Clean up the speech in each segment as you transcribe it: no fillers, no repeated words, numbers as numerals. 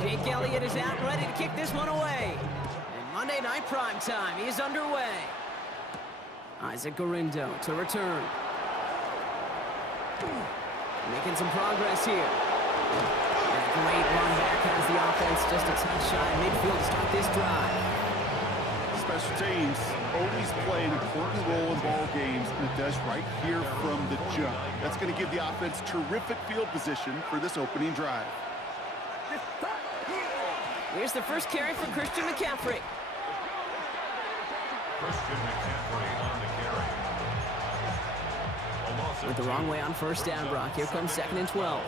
Jake Elliott is out and ready to kick this one away. And Monday Night Prime Time is underway. Isaac Gurindo to return. Making some progress here. And a great run back has the offense just a touch shy midfield to start this drive. Special teams always play an important role in ball games, and it does right here from the jump. That's going to give the offense terrific field position for this opening drive. Here's the first carry for Christian McCaffrey. Christian McCaffrey on the carry. With the wrong way on first down, Brock. Here comes 2nd and 12.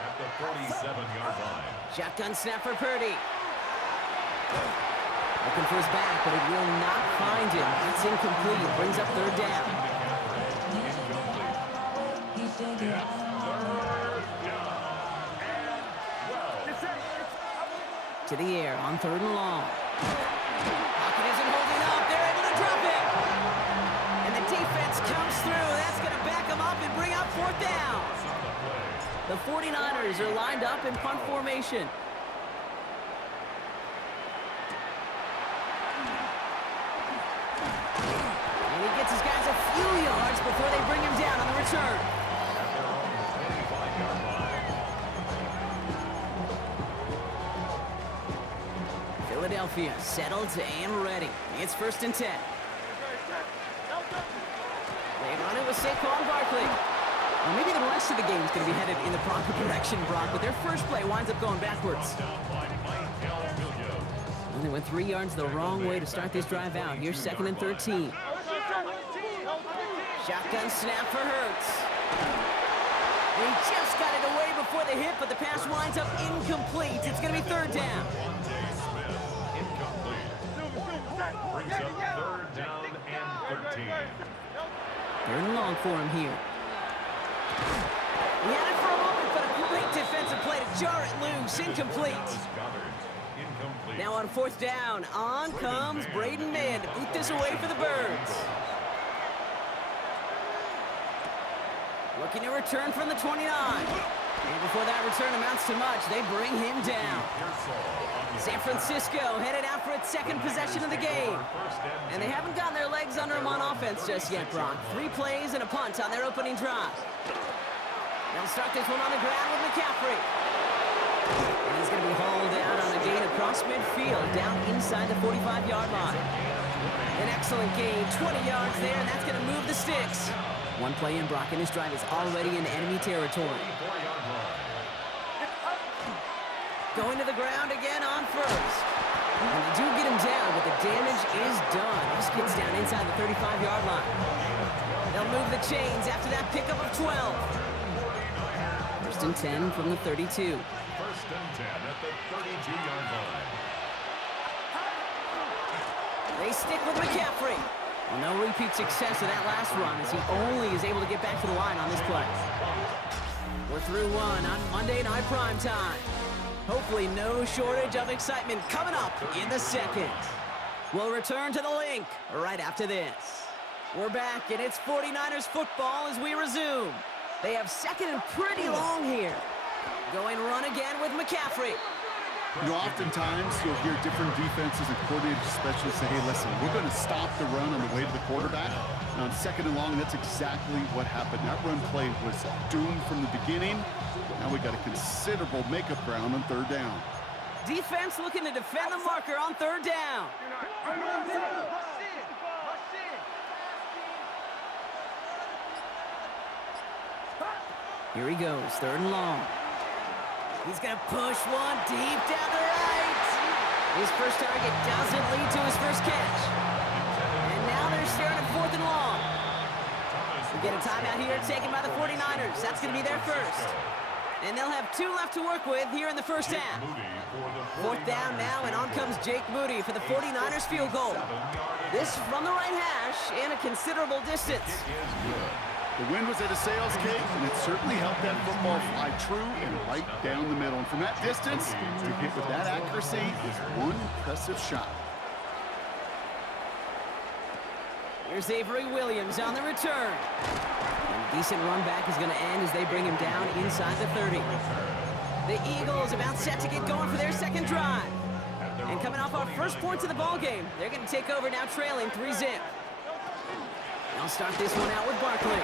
At the 47-yard line. Shotgun snap for Purdy. Looking for his back, but it will not find him. It's incomplete. Brings up 3rd down. To the air on 3rd and long. Pocket isn't holding up. They're able to drop it. And the defense comes through. That's going to back them up and bring up 4th down. The 49ers are lined up in punt formation. And he gets his guys a few yards before they bring him down on the return. Philadelphia settled and ready. It's 1st and 10. They run it with Saquon Barkley. Well, maybe the rest of the game is going to be headed in the proper direction, Brock, but their first play winds up going backwards. And they went 3 yards the wrong way to start this drive out. Here's 2nd and 13. Shotgun snap for Hurts. And he just got it away before the hit, but the pass winds up incomplete. It's going to be 3rd down. Brings up 3rd down and 13. 3rd and long for him here. He had it for a moment, but a great defensive play to jar it loose. Incomplete. Now on 4th down, on comes Braden Mann to boot this away for the Birds. Looking to return from the 29. And before that return amounts to much, they bring him down. San Francisco headed out for its 2nd possession of the game. And they haven't gotten their legs under them on offense just yet, Brock. 3 plays and a punt on their opening drive. They'll start this one on the ground with McCaffrey. And he's going to be hauled out on a gain across midfield, down inside the 45-yard line. An excellent gain, 20 yards there, and that's going to move the sticks. One play in, Brock, and this drive is already in enemy territory. Going to the ground again on 1st. And they do get him down, but the damage is done. This gets down inside the 35-yard line. They'll move the chains after that pickup of 12. 1st and 10 from the 32. 1st and 10 at the 32-yard line. They stick with McCaffrey. Well, no repeat success of that last run as he only is able to get back to the line on this play. 4th We're through one on Monday Night Primetime. Hopefully no shortage of excitement coming up in the second. We'll return to the link right after this. We're back, and it's 49ers football as we resume. They have second and pretty long here. Going run again with McCaffrey. You know, oftentimes you'll hear different defenses and coordinated specialists say, hey, listen, we're going to stop the run on the way to the quarterback. And on second and long, that's exactly what happened. That run play was doomed from the beginning. Now we got a considerable makeup ground on third down. Defense looking to defend the marker on third down. Here he goes, third and long. He's going to push one deep down the right. His first target doesn't lead to his first catch. And now they're staring at fourth and long. We get a timeout here taken by the 49ers. That's going to be their first. And they'll have 2 left to work with here in the first half. Fourth down now, and on comes Jake Moody for the 49ers field goal. This from the right hash and a considerable distance. The wind was at a sail's cape, and it certainly helped that football fly true and right down the middle. And from that distance, to hit with that accuracy is one impressive shot. Here's Avery Williams on the return. And a decent run back is going to end as they bring him down inside the 30. The Eagles about set to get going for their second drive. And coming off our first points of the ball game, they're going to take over now trailing 3-zip. They'll start this one out with Barkley.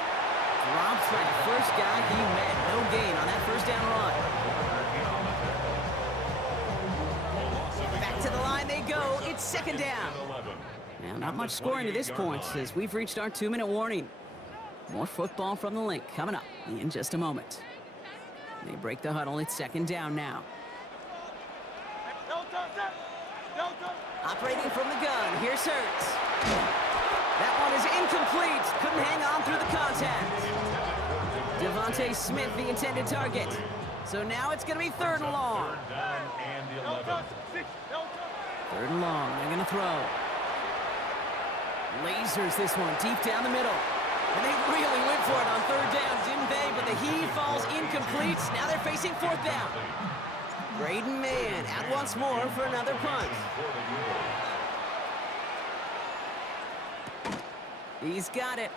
Drops by the first guy he met. No gain on that first down run. Back to the line they go. It's second down. Now, not much scoring to this point as we've reached our 2-minute warning. More football from the link coming up in just a moment. They break the huddle. It's second down now. Operating from the gun. Here's Hurts. That one is incomplete. Couldn't hang on through the contact. Devontae Smith, the intended target. So now it's going to be third and long. Third and long. They're going to throw. Lasers this one deep down the middle. And they really went for it on third down, didn't they? But the heave falls incomplete. Now they're facing fourth down. Braden Mann out once more for another punt. He's got it.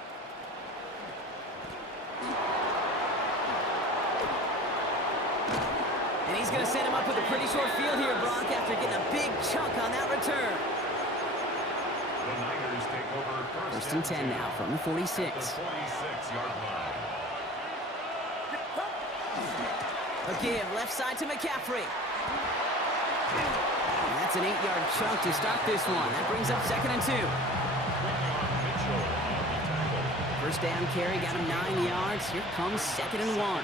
And he's going to set him up with a pretty short field here, Brock, after getting a big chunk on that return. The Niners take over First and 10 now from the 46. A give left side to McCaffrey. And that's an 8-yard chunk to start this one. That brings up second and 2. First down carry, got him 9 yards. Here comes second and 1.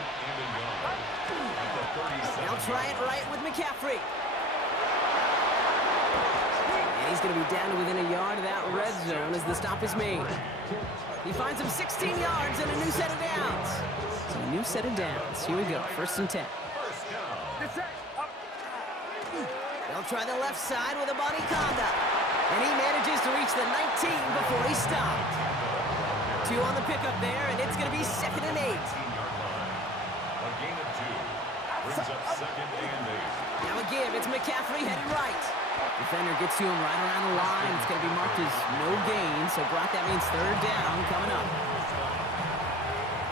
They'll try it right with McCaffrey. And he's going to be down to within a yard of that red zone as the stop is made. He finds him 16 yards and a new set of downs. So a new set of downs. Here we go, first and 10. They'll try the left side with a body conduct. And he manages to reach the 19 before he stopped. 2 on the pickup there, and it's going to be second and 8. A gain of 2. Brings up second and 8. Now a give, it's McCaffrey headed right. Defender gets to him right around the line. It's going to be marked as no gain, so Brock, that means third down coming up.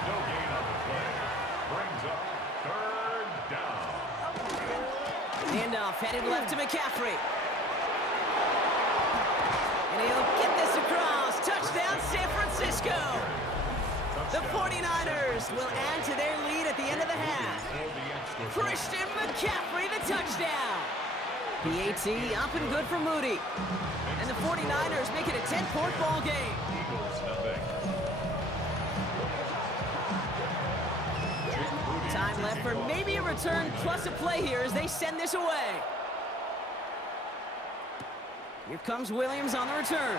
No gain on the play. Brings up third down. Handoff headed left to McCaffrey. And he'll get this across. Touchdown, San Francisco. The 49ers will add to their lead at the end of the half. Christian McCaffrey, the touchdown. PAT up and good for Moody. And the 49ers make it a 10-point ball game. Eagles nothing. Time left for maybe a return plus a play here as they send this away. Here comes Williams on the return.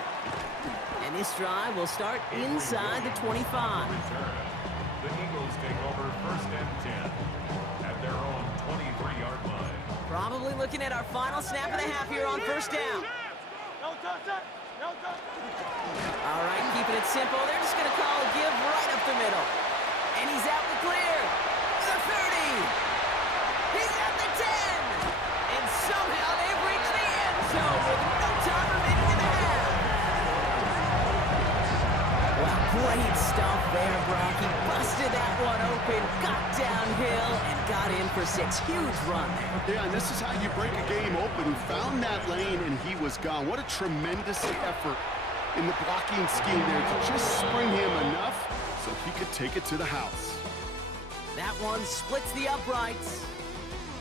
And this drive will start inside the 25. The Eagles take over first and 10 at their own 23-yard line. Probably looking at our final snap of the half here on first down. All right, keeping it simple. They're just going to call a give right up the middle. And he's out and clear. The got downhill and got in for 6. Huge run there. Yeah, and this is how you break a game open. He found that lane, and he was gone. What a tremendous effort in the blocking scheme there to just spring him enough so he could take it to the house. That one splits the uprights.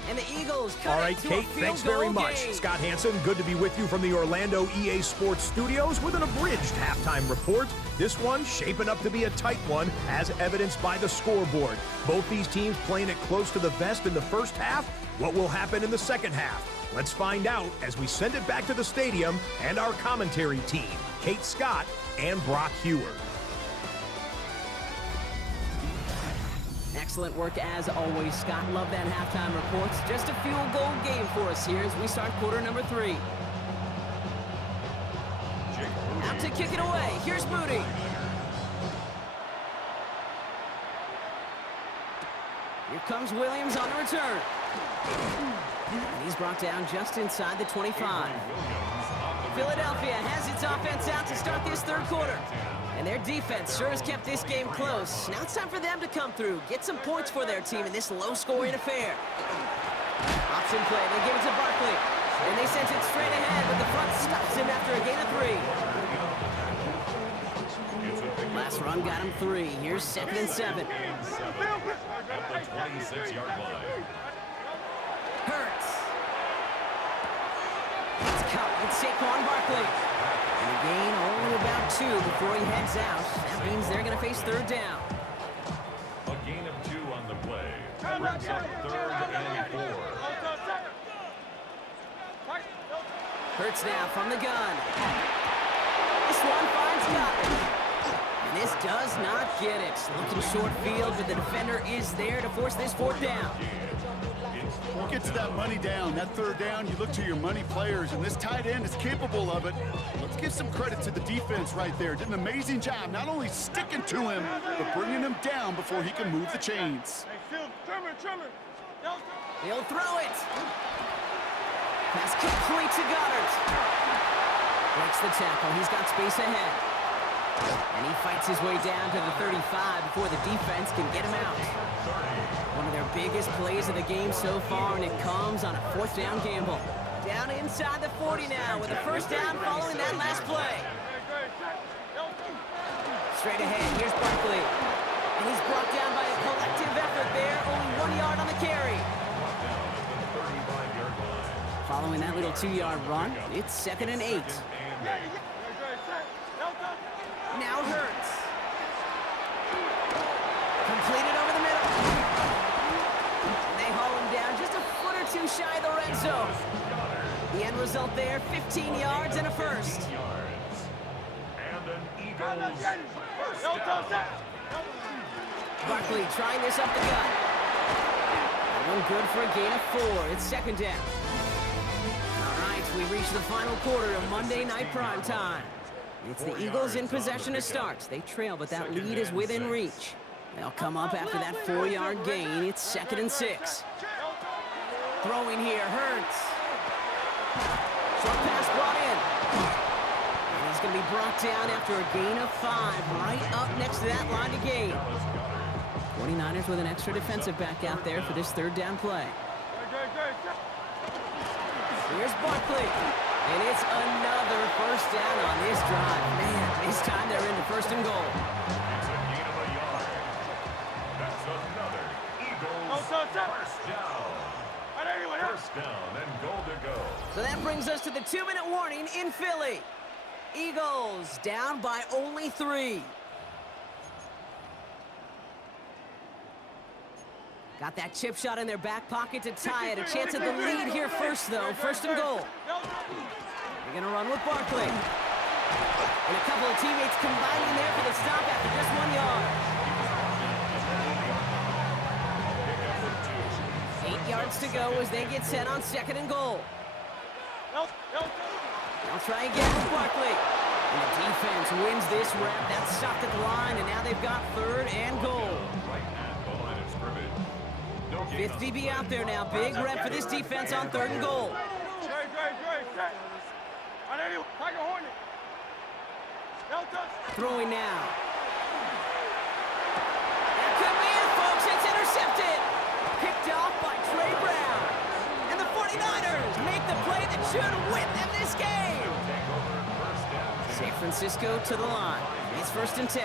And the Eagles cut All right, it to Kate, a field thanks very goal much. game. Scott Hansen, good to be with you from the Orlando EA Sports Studios with an abridged halftime report. This one shaping up to be a tight one, as evidenced by the scoreboard. Both these teams playing it close to the vest in the first half. What will happen in the second half? Let's find out as we send it back to the stadium and our commentary team, Kate Scott and Brock Hewer. Excellent work as always, Scott. Love that halftime reports. Just a field goal game for us here as we start quarter number 3. Out to kick it away. Here's Moody. Here comes Williams on the return. And he's brought down just inside the 25. Philadelphia has its offense out to start this third quarter. And their defense sure has kept this game close. Now it's time for them to come through, get some points for their team in this low-scoring affair. Option play, they give it to Barkley. And they sent it straight ahead, but the front stops him after a gain of 3. Last run got him 3. Here's 2nd and 7. At the 26-yard line. Hurts. It's caught with Saquon Barkley. And a gain only about 2 before he heads out. That means they're going to face third down. A gain of 2 on the play. Brings up 3rd and 4. Hurts now from the gun. This one finds Goddard. And this does not get it. Looking short field, but the defender is there to force this 4th down. Gets that money down, that third down, you look to your money players, and this tight end is capable of it. Let's give some credit to the defense right there. Did an amazing job, not only sticking to him, but bringing him down before he can move the chains. He'll throw it. Pass complete to Goddard. Breaks the tackle. He's got space ahead. And he fights his way down to the 35 before the defense can get him out. One of their biggest plays of the game so far, and it comes on a 4th down gamble. Down inside the 40 now with a 1st down following that last play. Straight ahead, here's Barkley. And he's brought down by a collective effort there, only 1 yard on the carry. Following that little 2-yard run, it's 2nd and 8. Now Hurts. Completed over the middle. And they haul him down just a foot or 2 shy of the red zone. The end result there, 15 yards and a 1st. And an Eagles first down. Barkley trying this up the gut. One good for a gain of 4. It's 2nd down. All right, we reach the final quarter of Monday Night Primetime. It's the Eagles in possession to start. They trail, but that lead is within reach. They'll come up after that 4-yard gain. It's 2nd and 6. Throwing here, Hurts. Short pass brought in. And he's going to be brought down after a gain of 5, right up next to that line of gain. 49ers with an extra defensive back out there for this 3rd down play. Here's Barkley. And it's another 1st down on this drive. Man, this time they're into 1st and goal. It's a gain of a yard. That's another Eagles first down. First down and goal to go. So that brings us to the 2-minute warning in Philly. Eagles down by only 3. Got that chip shot in their back pocket to tie it. A chance at the lead here first, though. 1st and goal. They're going to run with Barkley. And a couple of teammates combining there for the stop after just 1 yard. 8 yards to go as they get set on 2nd and goal. They'll try again with Barkley. And the defense wins this rep. That's stopped at the line, and now they've got 3rd and goal. Right at the line of scrimmage. 5th DB out there now. Big rep for this defense on 3rd and goal. Throwing now. That could be it, folks. It's Francisco to the line. It's 1st and 10.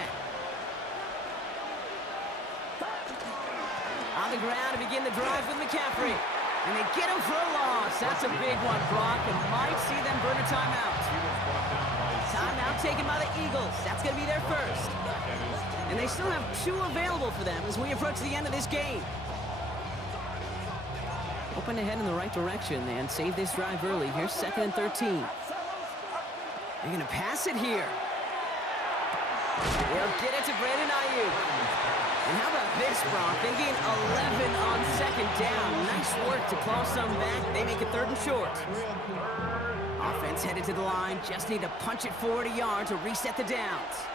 On the ground to begin the drive with McCaffrey. And they get him for a loss. That's a big one, Brock, and might see them burn a timeout. Timeout taken by the Eagles. That's going to be their first. And they still have 2 available for them as we approach the end of this game. Hoping to head in the right direction and save this drive early. Here's 2nd and 13. They're going to pass it here. They'll get it to Brandon Ayuk. And how about this, Brock? They gain 11 on 2nd down. Nice work to claw some back. They make it 3rd and short. Offense headed to the line. Just need to punch it forward a yard to reset the downs.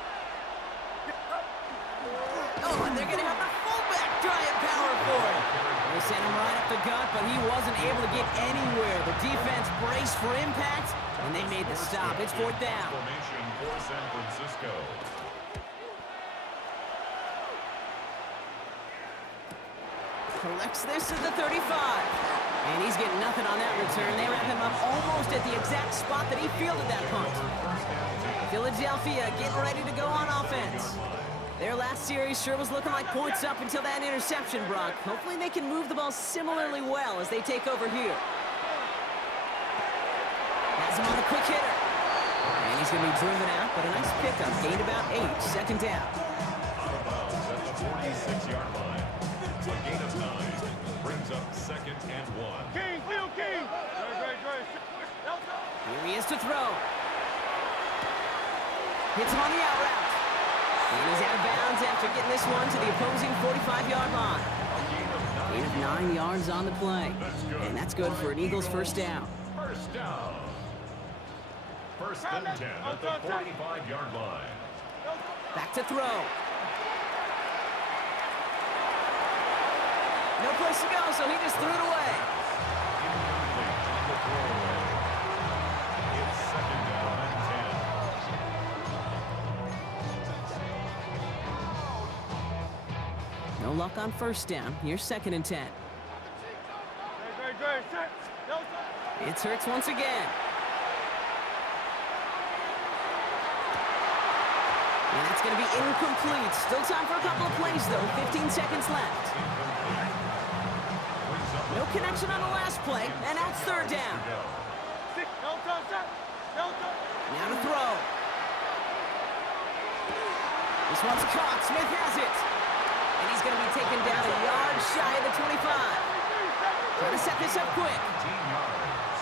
Oh, and they're going to have the fullback try and power for it. They sent him right up the gut, but he wasn't able to get anywhere. The defense braced for impact, and they made the stop. It's 4th down. Formation for San Francisco. Collects this at the 35. And he's getting nothing on that return. They wrap him up almost at the exact spot that he fielded that punt. Philadelphia getting ready to go on offense. Their last series sure was looking like points up until that interception, Brock. Hopefully they can move the ball similarly well as they take over here. Has him on the quick hitter. And he's going to be driven out, but a nice pickup. Gained about 8, 2nd down. Out of bounds at the 46-yard line. A gain of 9 brings up 2nd and 1. King, Leo King. Here he is to throw. Hits him on the out route. And he's out of bounds after getting this one to the opposing 45-yard line. Gain of 9 yards on the play. And that's good for an Eagles 1st down. 1st down. 1st and 10 at the 45-yard line. Back to throw. No place to go, so he just threw it away. Incomplete on the throwaway. It's 2nd down and 10. No luck on 1st down. Here's 2nd and 10. It's Hurts once again. And that's going to be incomplete. Still time for a couple of plays, though. 15 seconds left. No connection on the last play, and now it's 3rd down. Now to throw. This one's caught. Smith has it. And he's going to be taken down a yard shy of the 25. Trying to set this up quick. 15 yards.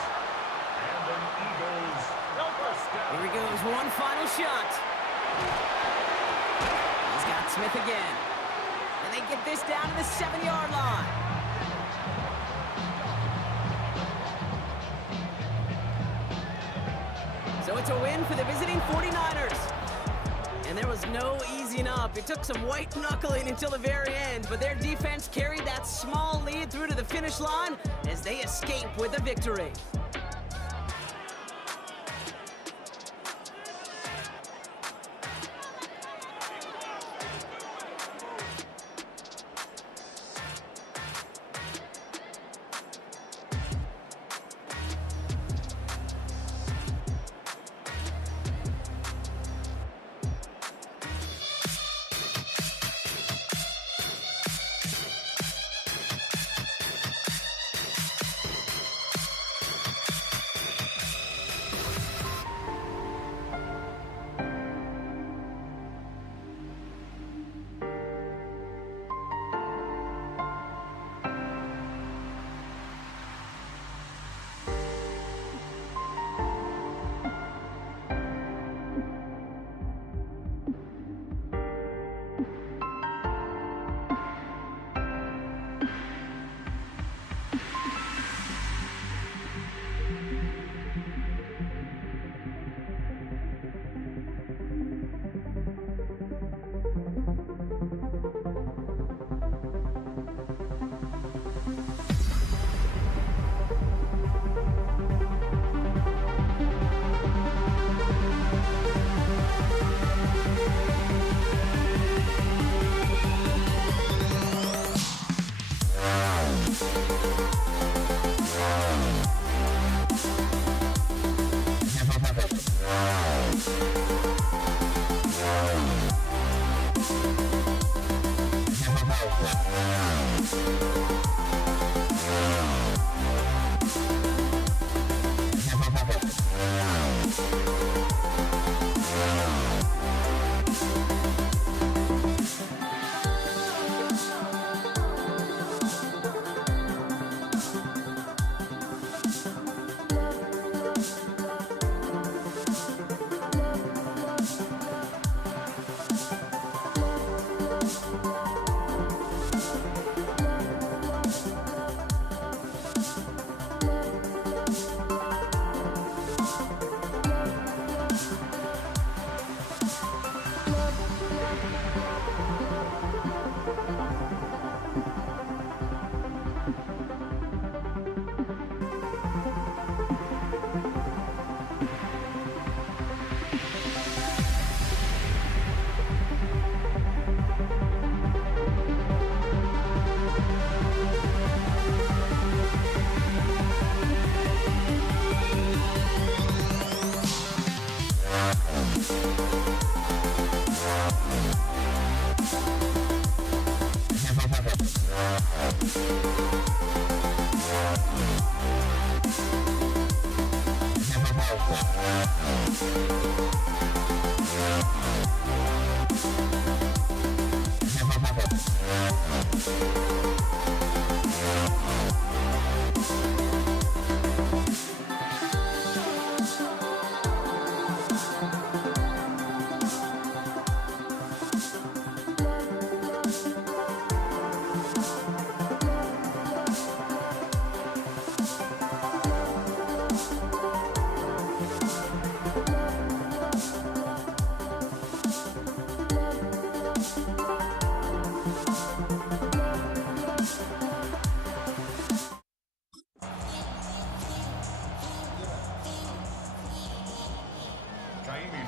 And an Eagles 1st down. Here he goes. One final shot. He's got Smith again. And they get this down to the 7-yard line. So it's a win for the visiting 49ers. And there was no easing up. It took some white knuckling until the very end, but their defense carried that small lead through to the finish line as they escape with a victory.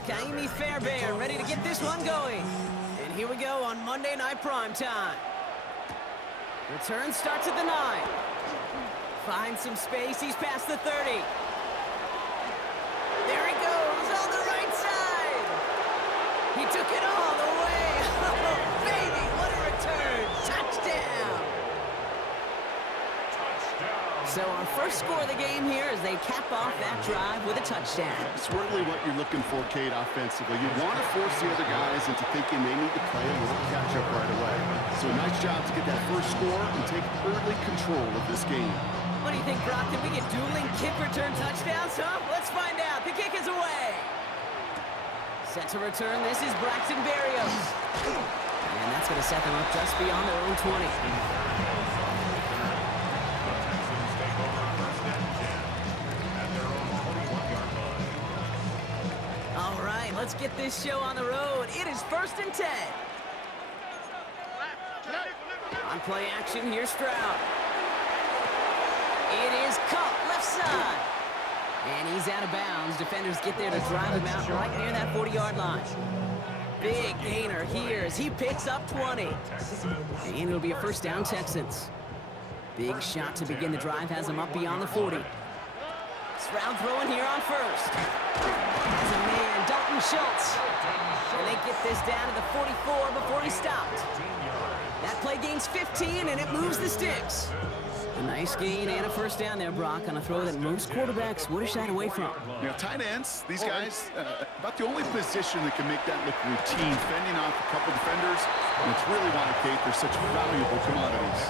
Kaimi Fairbairn ready to get this one going. And here we go on Monday Night Primetime. Return starts at the 9. Finds some space, he's past the 30. There he goes on the right side. He took it all the way. Oh, baby, what a return. Touchdown. So our first score of the game here as they cap off that drive with a touchdown. It's really what you're looking for, Kate, offensively. You want to force the other guys into thinking they need to play a little catch-up right away. So nice job to get that first score and take early control of this game. What do you think, Brock? Can we get dueling kick return touchdowns, huh? Let's find out. The kick is away. Set to return. This is Braxton Berrios. And that's going to set them up just beyond their own 20. Let's get this show on the road. It is 1st and 10. On play action, here's Stroud. It is Cup, left side. And he's out of bounds. Defenders get there to drive him out right near that 40-yard line. Big gainer here as he picks up 20. And it'll be a first down, Texans. Big shot to begin the drive has him up beyond the 40. Stroud throwing here on first. As a man, Dalton Schultz. And they get this down to the 44 before he stopped. That play gains 15, and it moves the sticks. A nice gain and a first down there, Brock, on a throw that most quarterbacks would have shied away from. You know, tight ends, these guys, about the only position that can make that look routine, fending off a couple defenders. And it's really why, Kate, they're such valuable commodities.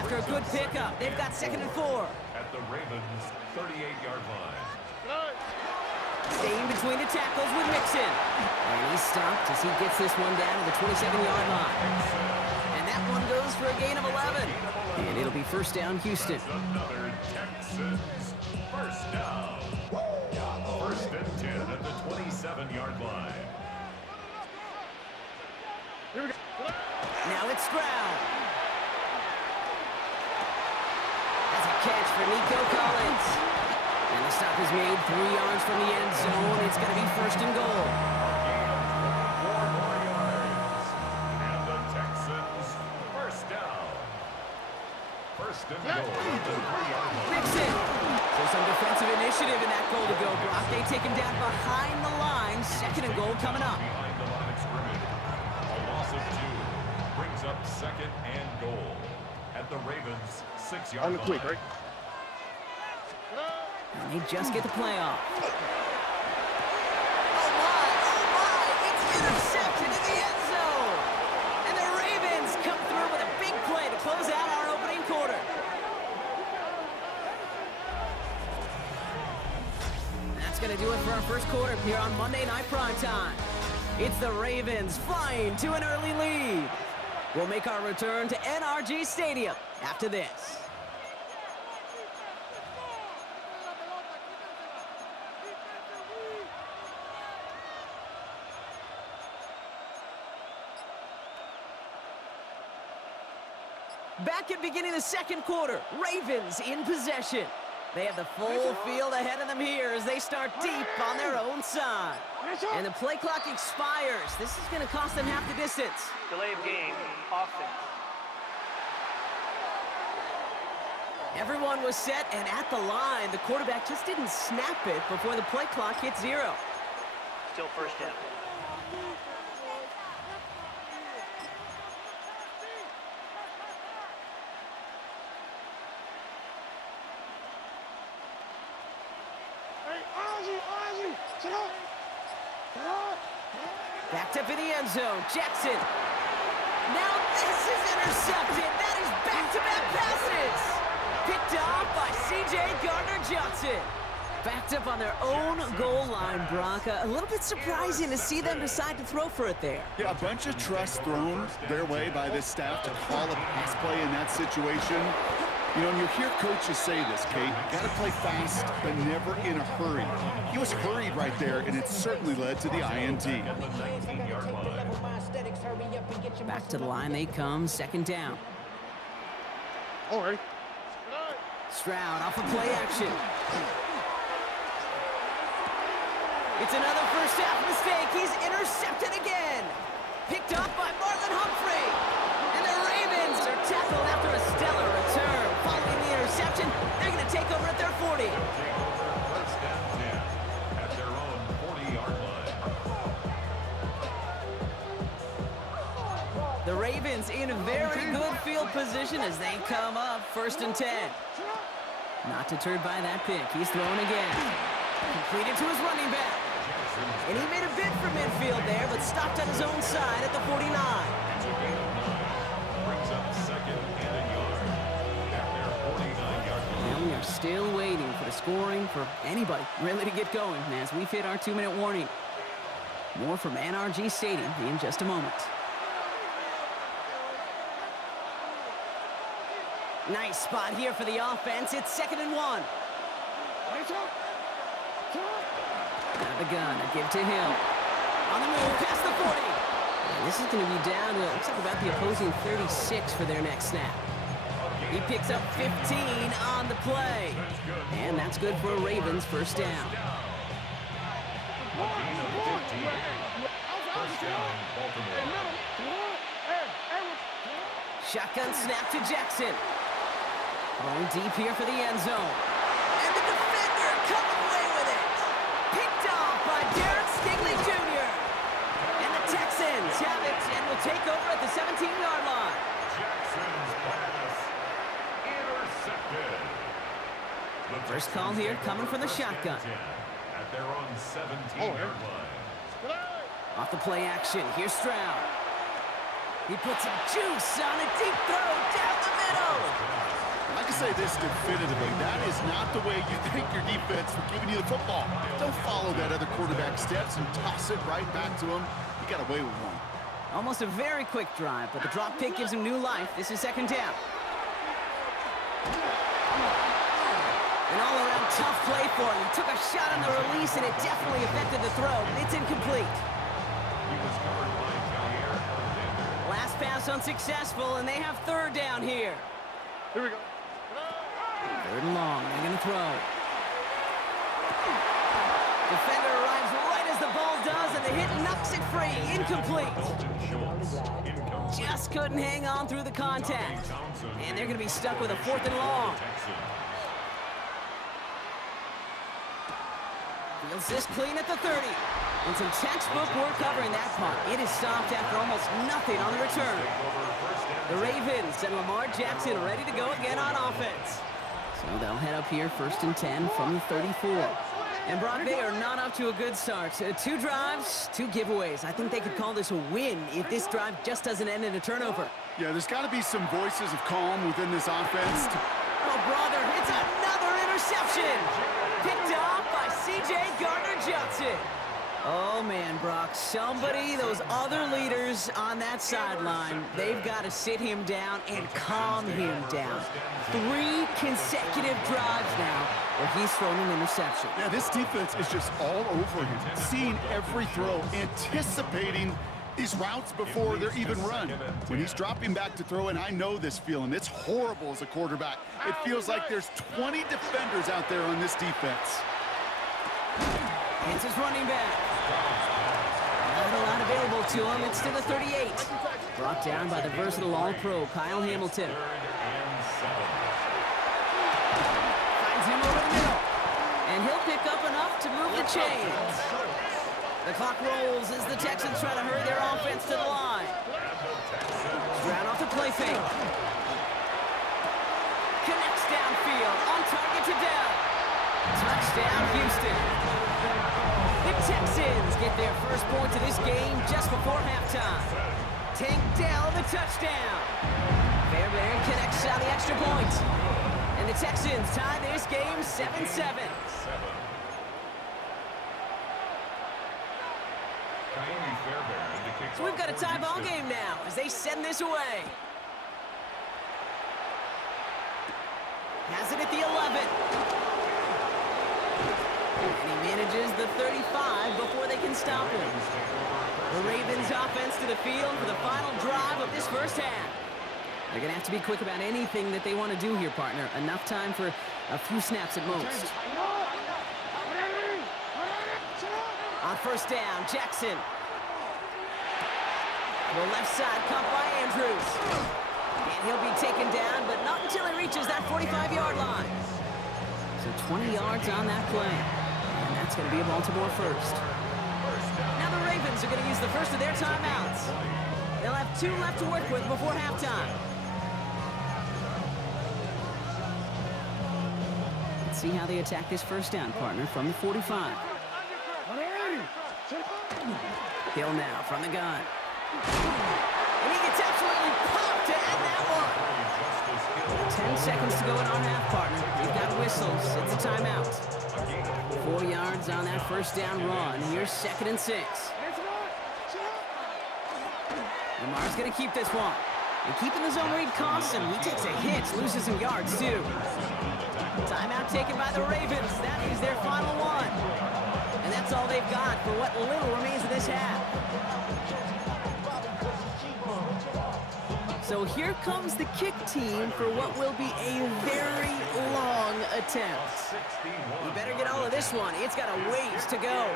After a good pickup, they've got 2nd and 4. At the Ravens' 38-yard line. Staying between the tackles with Mixon. And he's stopped as he gets this one down to the 27-yard line. And that one goes for a gain of 11. And it'll be first down, Houston. Another Texans first down. 1st and 10 at the 27-yard line. Now it's Stroud. That's a catch for Nico Collins. And the stop is made 3 yards from the end zone. It's going to be 1st and goal. 4 more yards. And the Texans first down. 1st and goal at the 3-yard line. Mixon. So some defensive initiative in that goal to go, Brock. They take him down behind the line. 2nd and goal coming up. Behind the line of scrimmage. A loss of 2 brings up 2nd and goal at the Ravens' 6-yard line. On the quick, right? And they just get the play off. Oh, my, it's intercepted in the end zone. And the Ravens come through with a big play to close out our opening quarter. That's going to do it for our first quarter here on Monday Night Primetime. It's the Ravens flying to an early lead. We'll make our return to NRG Stadium after this. Back at beginning the 2nd quarter, Ravens in possession. They have the full field ahead of them here as they start deep on their own side. And the play clock expires. This is going to cost them half the distance. Delay of game, offense. Everyone was set and at the line. The quarterback just didn't snap it before the play clock hit 0. Still first down. Backed up in the end zone. Jackson. Now this is intercepted. That is back-to-back passes. Picked off by C.J. Gardner-Johnson. Backed up on their own goal line, Brock. A little bit surprising to see them decide to throw for it there. Yeah, a bunch of trust thrown their way by this staff to call a pass play in that situation. You know, and you hear coaches say this, Kate, got to play fast, but never in a hurry. He was hurried right there, and it certainly led to the INT. Back to the line they come, second down. All right. Stroud off of play action. It's another first half mistake. He's intercepted again. Picked off by Marlon Humphrey. And the Ravens are tackled after a stellar return. Following the interception, they're going to take over at their 40. First down 10 at their own 40-yard line. The Ravens in a very good field position as they come up first and 10. Not deterred by that pick. He's thrown again. Completed to his running back. And he made a bid for midfield there, but stopped on his own side at the 49. It's a gain of 9. Brings up second and a yard at their 49-yard line. And we are still waiting for the scoring for anybody really to get going as we've hit our 2-minute warning. More from NRG Stadium in just a moment. Nice spot here for the offense. It's 2nd and 1. Out of the gun, a give to Hill. On the move, past the 40. And this is going to be down to, looks like about the opposing 36 for their next snap. He picks up 15 on the play. And that's good for a Ravens first down. A gain of 15. First down, Baltimore. Shotgun snap to Jackson. Going deep here for the end zone. And the defender coming away with it. Picked off by Derek Stingley Jr. And the Texans have it and will take over at the 17-yard line. Jackson's pass intercepted. First call here coming from the shotgun. At their own 17-yard line. Off the play action, here's Stroud. He puts some juice on a deep throw down the middle. I can say this definitively, that is not the way you thank your defense for giving you the football. Don't follow that other quarterback steps and toss it right back to him. You got away with one. Almost a very quick drive, but the drop pick gives him new life. This is second down. An all-around tough play for him. He took a shot on the release, and it definitely affected the throw. It's incomplete. He was covered by Jair Alexander. Last pass unsuccessful, and they have third down here. Here we go. Third and long, they're going to throw. Defender arrives right as the ball does, and the hit knocks it free. Incomplete. Dalton Schultz, incomplete. Just couldn't hang on through the contact. And they're going to be stuck with a 4th and long. Feels this clean at the 30. And some textbook work covering that punt. It is stopped after almost nothing on the return. The Ravens and Lamar Jackson ready to go again on offense. So they'll head up here first and 10 from the 34. And Brock, they are not up to a good start. 2 drives, 2 giveaways. I think they could call this a win if this drive just doesn't end in a turnover. Yeah, there's got to be some voices of calm within this offense. Oh, brother, it's another interception. Picked off by C.J. Gardner-Johnson. Oh, man, Brock, somebody, those other leaders on that sideline, they've got to sit him down and calm him down. 3 consecutive drives now where he's thrown an interception. Yeah, this defense is just all over him, seeing every throw, anticipating these routes before they're even run. When he's dropping back to throw, and I know this feeling, it's horrible as a quarterback. It feels like there's 20 defenders out there on this defense. It's his running back. Not a lot available to him. It's to the 38. Brought down by the versatile All-Pro, Kyle Hamilton. Finds him over the middle. And he'll pick up enough to move the chains. The clock rolls as the Texans try to hurry their offense to the line. Stroud off the play fake. Connects downfield, on target to down. Touchdown, Houston. The Texans get their first point of this game just before halftime. Tank Dell, the touchdown. Fairbairn connects on the extra point. And the Texans tie this game 7-7. So we've got a tie ball game now as they send this away. Has it at the 11. And he manages the 35 before they can stop him. The Ravens offense to the field for the final drive of this first half. They're going to have to be quick about anything that they want to do here, partner. Enough time for a few snaps at most. On first down, Jackson. The left side caught by Andrews. And he'll be taken down, but not until he reaches that 45-yard line. So 20 yards on that play. And that's going to be a Baltimore first. Now the Ravens are going to use the first of their timeouts. They'll have 2 left to work with before halftime. Let's see how they attack this first down, partner, from the 45. Hill now from the gun. And he gets absolutely popped to end that one. 10 seconds to go in our half, partner. We've got whistles. It's a timeout. 4 yards on that first down run. Here's 2nd and 6. Lamar's going to keep this one. And keeping the zone read costs him. He takes a hit, loses some yards, too. Timeout taken by the Ravens. That is their final one. And that's all they've got for what little remains of this half. So here comes the kick team for what will be a very long attempt. You better get all of this one. It's got a ways to go.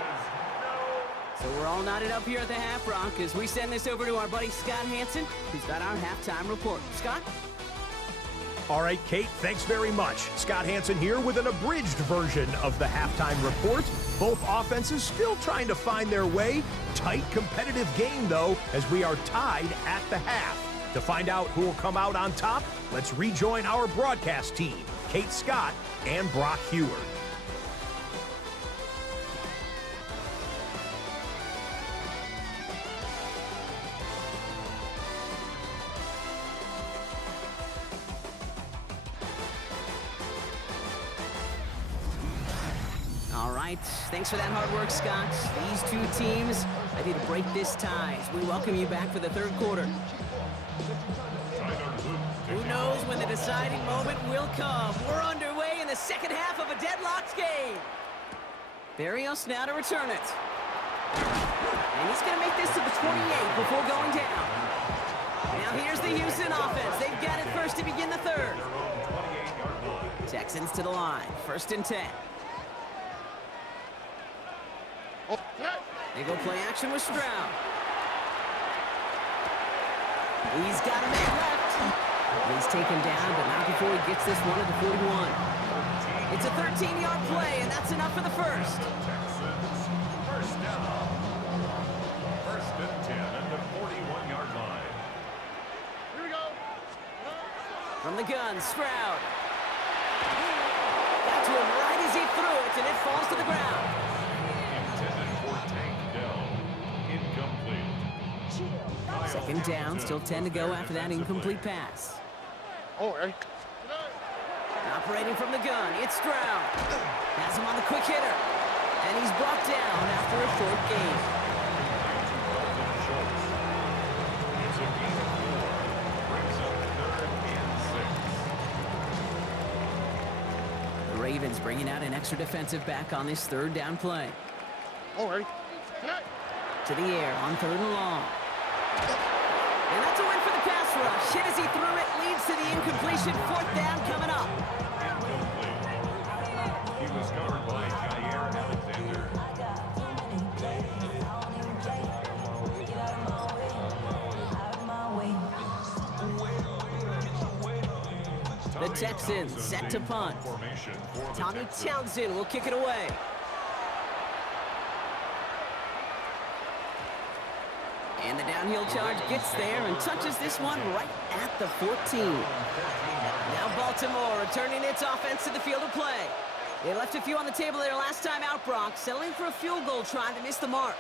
So we're all knotted up here at the Half Rock as we send this over to our buddy Scott Hanson, who's got our halftime report. Scott? All right, Kate, thanks very much. Scott Hanson here with an abridged version of the halftime report. Both offenses still trying to find their way. Tight, competitive game, though, as we are tied at the half. To find out who will come out on top, let's rejoin our broadcast team, Kate Scott and Brock Huard. All right, thanks for that hard work, Scott. These two teams ready to break this tie as we welcome you back for the third quarter. Who knows when the deciding moment will come? We're underway in the second half of a deadlocked game. Berrios now to return it. And he's going to make this to the 28 before going down. Now here's the Houston offense. They've got it first to begin the third. Texans to the line, 1st and 10. They go play action with Stroud. He's got a man left. He's taken down, but not before he gets this one at the 41. It's a 13-yard play, and that's enough for the first. First down. 1st and 10 at the 41-yard line. Here we go. From the gun, Stroud. Got to him right as he threw it, and it falls to the ground. Intended for Tank Dell. Incomplete. 2nd down, still 10 to go after that incomplete pass. Oh, right. Operating from the gun, it's Stroud. Has him on the quick hitter. And he's brought down after a short gain. It's a gain of 4. Brings up 3rd and 6. The Ravens bringing out an extra defensive back on this 3rd down play. Oh, right. To the air on 3rd and long. And that's a win for the pass rush. Hit as he threw it, leads to the incompletion. 4th down coming up. Incomplete. He was covered by Jair Alexander. The Texans set to punt. Tommy Townsend will kick it away. And the downhill charge gets there and touches this one right at the 14. Now Baltimore returning its offense to the field of play. They left a few on the table there last time out, Brock. Settling for a field goal try that missed the mark.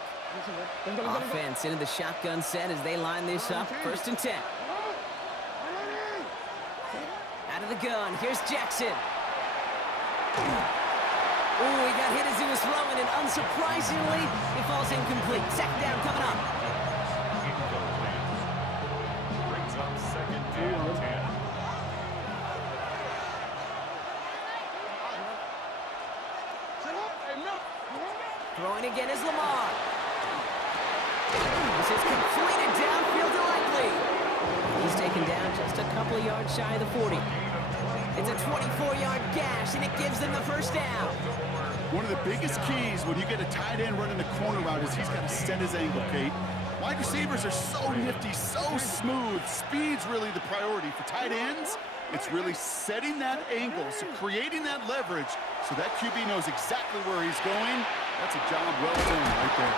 Offense into the shotgun set as they line this up. 1st and 10. Out of the gun, here's Jackson. Ooh, he got hit as he was throwing, and unsurprisingly, it falls incomplete. 2nd down coming up. Brings up 2nd and 10. Throwing again is Lamar. This is completed downfield to Likely. He's taken down just a couple of yards shy of the 40. It's a 24-yard gash, and it gives them the 1st down. One of the biggest keys when you get a tight end running the corner route is he's got to set his angle, Kate. Wide receivers are so nifty, so smooth. Speed's really the priority. For tight ends, it's really setting that angle, so creating that leverage so that QB knows exactly where he's going. That's a job well done right there.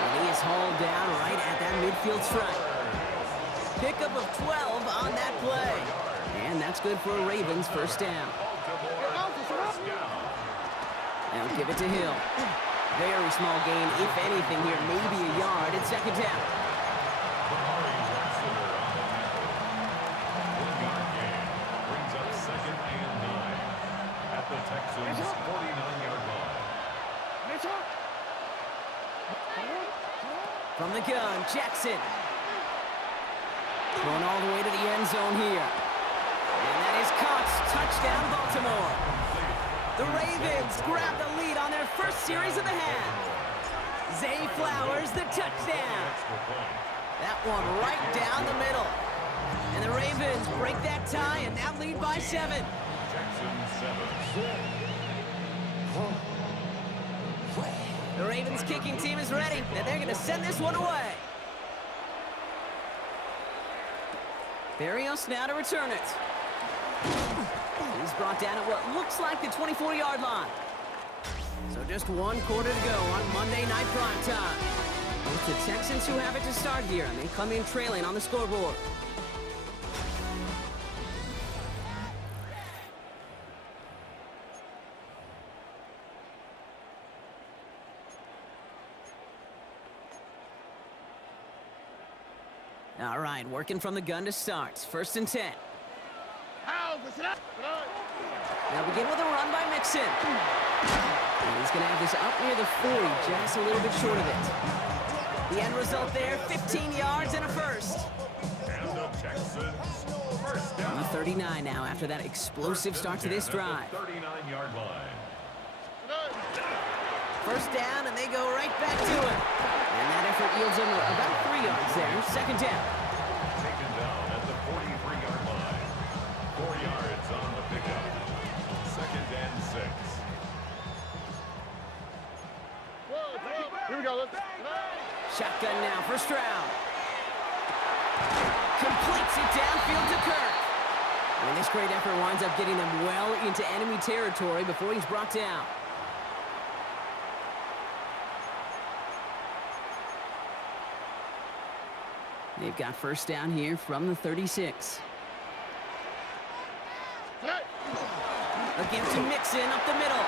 And he is hauled down right at that midfield stripe. Pickup of 12 on that play. And that's good for a Ravens 1st down. They'll give it to Hill. Very small gain, if anything here, maybe a yard at 2nd down. Brings up 2nd and 9 at the Texans' 49-yard line. From the gun, Jackson. Going all the way to the end zone here. And that is caught. Touchdown, Baltimore. The Ravens grab the lead on their 1st series of the half. Zay Flowers, the touchdown. That one right down the middle. And the Ravens break that tie and now lead by 7. Texans 7. The Ravens kicking team is ready, and they're going to send this one away. Berrios now to return it. He's brought down at what looks like the 24-yard line. So just 1 quarter to go on Monday Night Primetime. It's the Texans who have it to start here, and they come in trailing on the scoreboard. All right, working from the gun to start. 1st and 10. Now begin with a run by Mixon. And he's going to have this up near the 40, just a little bit short of it. The end result there, 15 yards and a 1st. And the Texans 1st down. On the 39 now after that explosive start to this drive. 39-yard line. 1st down, and they go right back to it. And that effort yields them about 3 yards there. 2nd down. Taken down at the 43-yard line. 4 yards on the pickup. 2nd and 6. Here we go. Shotgun now for Stroud. Completes it downfield to Kirk. And this great effort winds up getting them well into enemy territory before he's brought down. They've got 1st down here from the 36. Again to Mixon up the middle.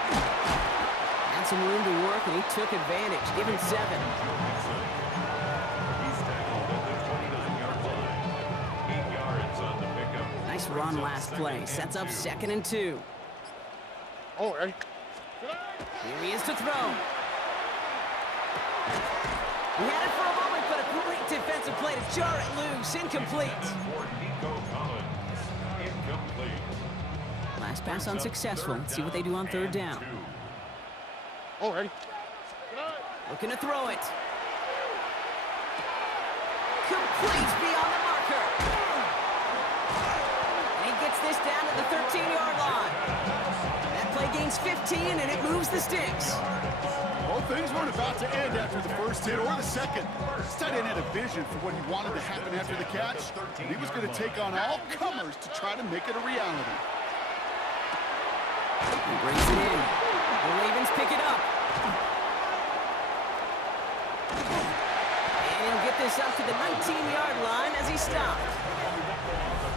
Had some room to work, and he took advantage. Give him 7. He's tackled at the 29-yard line. 8 yards on the pickup. Nice run last play. Sets up 2nd and 2. Oh, ready? Here he is to throw. He had it for a moment, but a great defensive play to jar it loose. Incomplete. For Nico Collins. Incomplete. Last pass unsuccessful. Let's see what they do on 3rd down. Oh, ready? Looking to throw it. Complete beyond the marker. And he gets this down to the 13-yard line. That play gains 15, and it moves the sticks. Well, things weren't about to end after the 1st hit or the 2nd. This tight end had a vision for what he wanted to happen after the catch, and he was going to take on all comers to try to make it a reality. He brings it in. The Ravens pick it up. And he'll get this up to the 19-yard line as he stopped.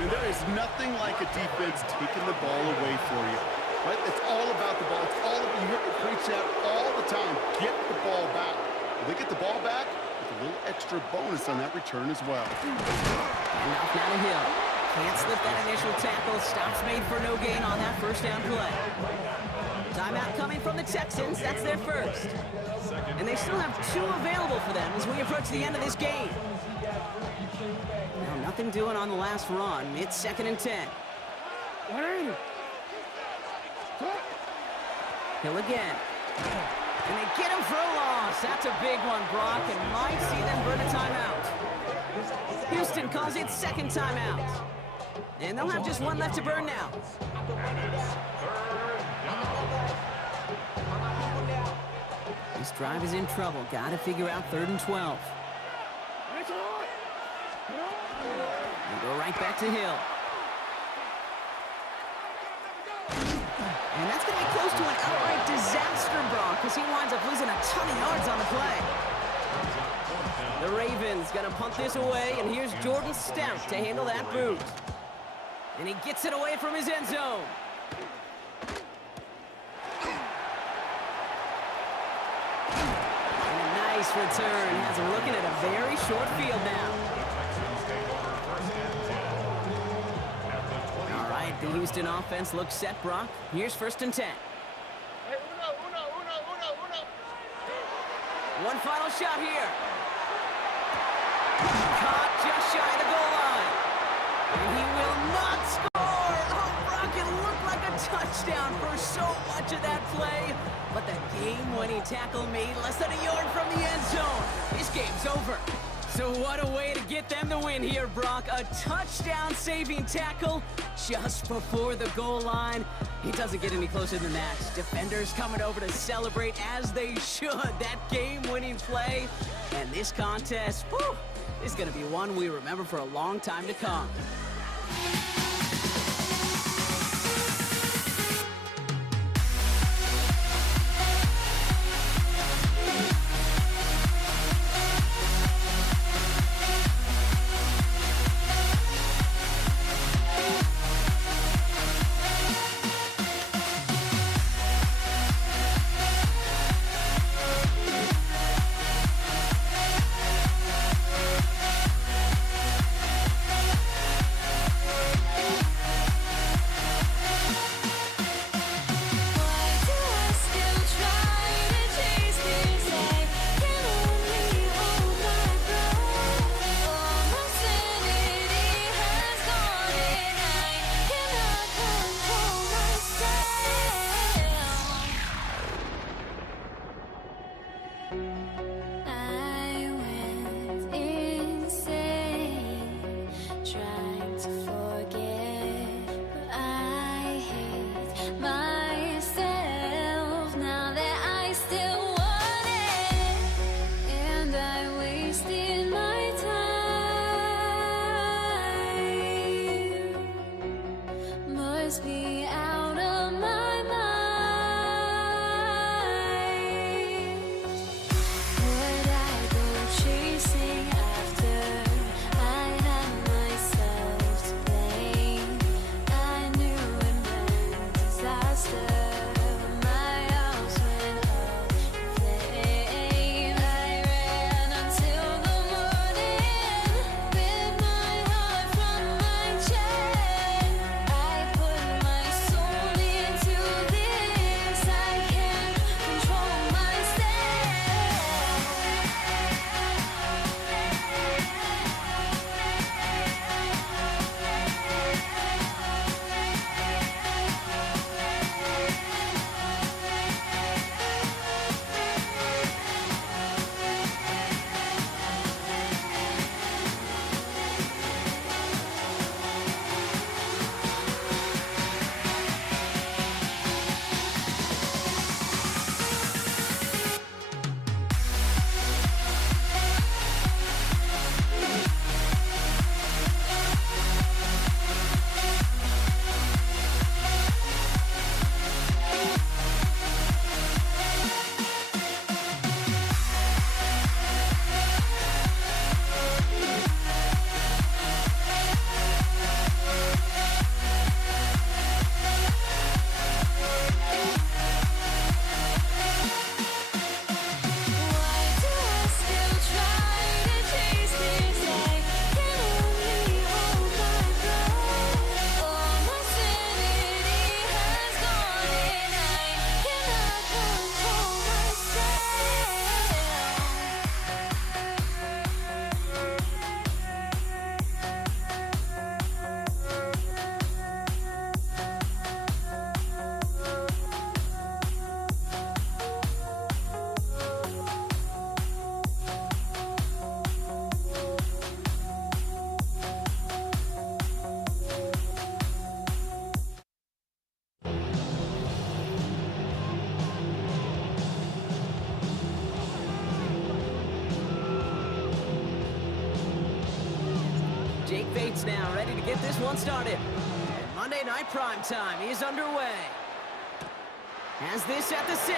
And there is nothing like a defense taking the ball away for you. right? It's all about the ball. It's all about, you hear me preach that all the time. Get the ball back. If they get the ball back, with a little extra bonus on that return as well. And off now to Hill. Can't slip that initial tackle. Stops made for no gain on that first down play. Timeout coming from the Texans. That's their first. And they still have 2 available for them as we approach the end of this game. Now, nothing doing on the last run. It's 2nd and 10. Hill again. And they get him for a loss. That's a big one, Brock, and might see them burn a timeout. Houston calls it 2nd timeout. And they'll have just 1 left to burn now. This drive is in trouble. Got to figure out 3rd and 12. And go right back to Hill. And that's going to be close to an outright disaster, Brock, because he winds up losing a ton of yards on the play. The Ravens going to punt this away, and here's Jordan Stout to handle that boot. And he gets it away from his end zone. And a nice return. Has him looking at a very short field now. All right, the Houston offense looks set, Brock. Here's 1st and 10. One final shot here. Caught just shy of the goal line. And he will not score. Oh, Brock, it looked like a touchdown for so much of that play. But the game-winning tackle made less than a yard from the end zone. This game's over. So what a way to get them the win here, Brock. A touchdown-saving tackle just before the goal line. He doesn't get any closer than that. Defenders coming over to celebrate as they should. That game-winning play. And this contest, whew, is going to be one we remember for a long time to come. one started. And Monday Night Prime Time is underway. Has this at the 6. A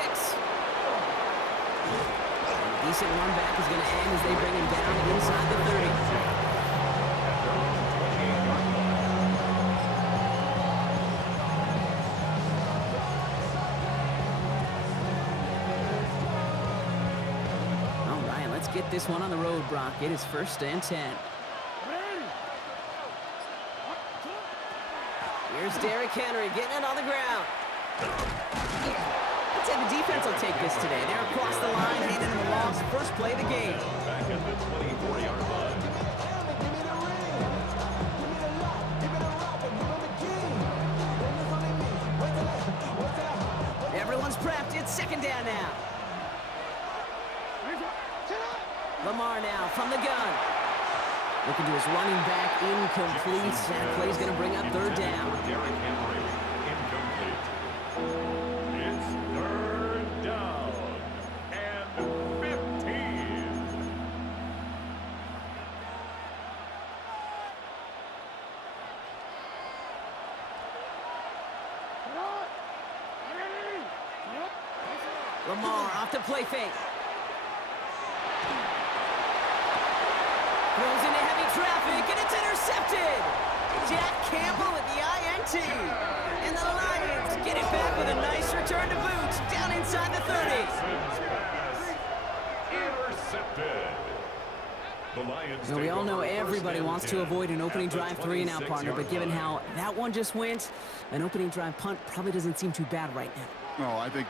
decent run back is going to end as they bring him down inside the 30. Let's get this one on the road, Brock. It is 1st and 10. Here's Derrick Henry getting it on the ground. I'd say the defense will take this today. They're across the line, handing them a loss. First play of the game. Back at the 24-yard line. Everyone's prepped. It's 2nd down now. Lamar now from the gun. Looking to his running back, incomplete. That play's going to bring up 3rd down. Derrick Henry, incomplete. It's 3rd down and 15. Lamar off the play fake. Throws into heavy traffic, and it's intercepted! Jack Campbell with the INT. And the Lions get it back with a nice return to boot down inside the 30. Intercepted. The Lions. Now, we all know everybody wants to avoid an opening drive 3 and out, partner, but given how that one just went, an opening drive punt probably doesn't seem too bad right now. No, I think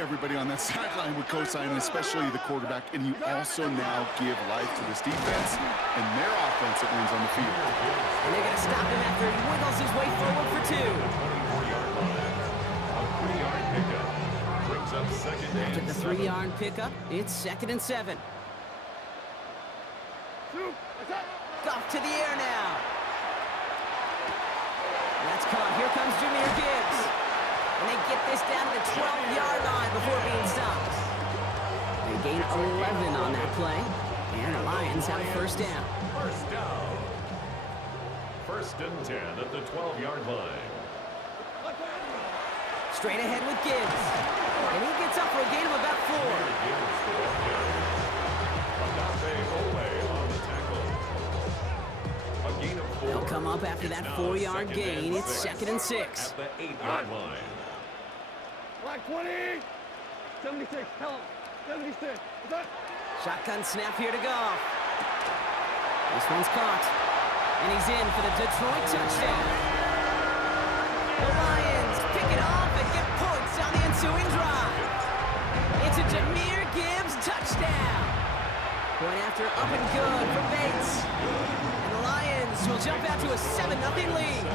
everybody on that sideline would co-sign, especially the quarterback. And you also now give life to this defense and their offense that wins on the field. And they're going to stop him after he wiggles his way forward for 2. 24-yard line. A 3-yard pickup. Brings up 2nd and After the 7. 3-yard pickup, it's 2nd and 7. Off to the air now. That's caught. Here comes Jahmyr Gibbs. And they get this down to the 12-yard line before being stopped. They gain 11 on that play. And the Lions have a 1st down. 1st down. 1st and 10 at the 12-yard line. Straight ahead with Gibbs. And he gets up for a gain of about 4. Gives the ball carry. Odafe Oweh on the tackle. A gain of 4. They'll come up after that 4-yard gain. It's 2nd and 6. At the 8-yard line. Black 20. 76. Help. 76. What's that? Shotgun snap here to Goff. This one's caught. And he's in for the Detroit touchdown. The Lions pick it off and get points on the ensuing drive. It's a Jahmyr Gibbs touchdown. Going after up and good for Bates. And the Lions will jump out to a 7-0 lead.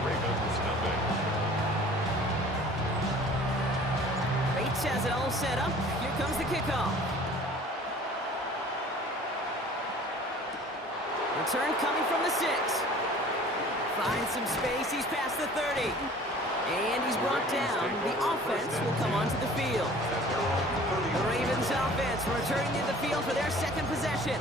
Ravens nothing. Bates has it all set up. Here comes the kickoff. Return coming from the 6. Finds some space. He's past the 30. And he's brought down. The offense will come onto the field. The Ravens offense returning to the field for their 2nd possession.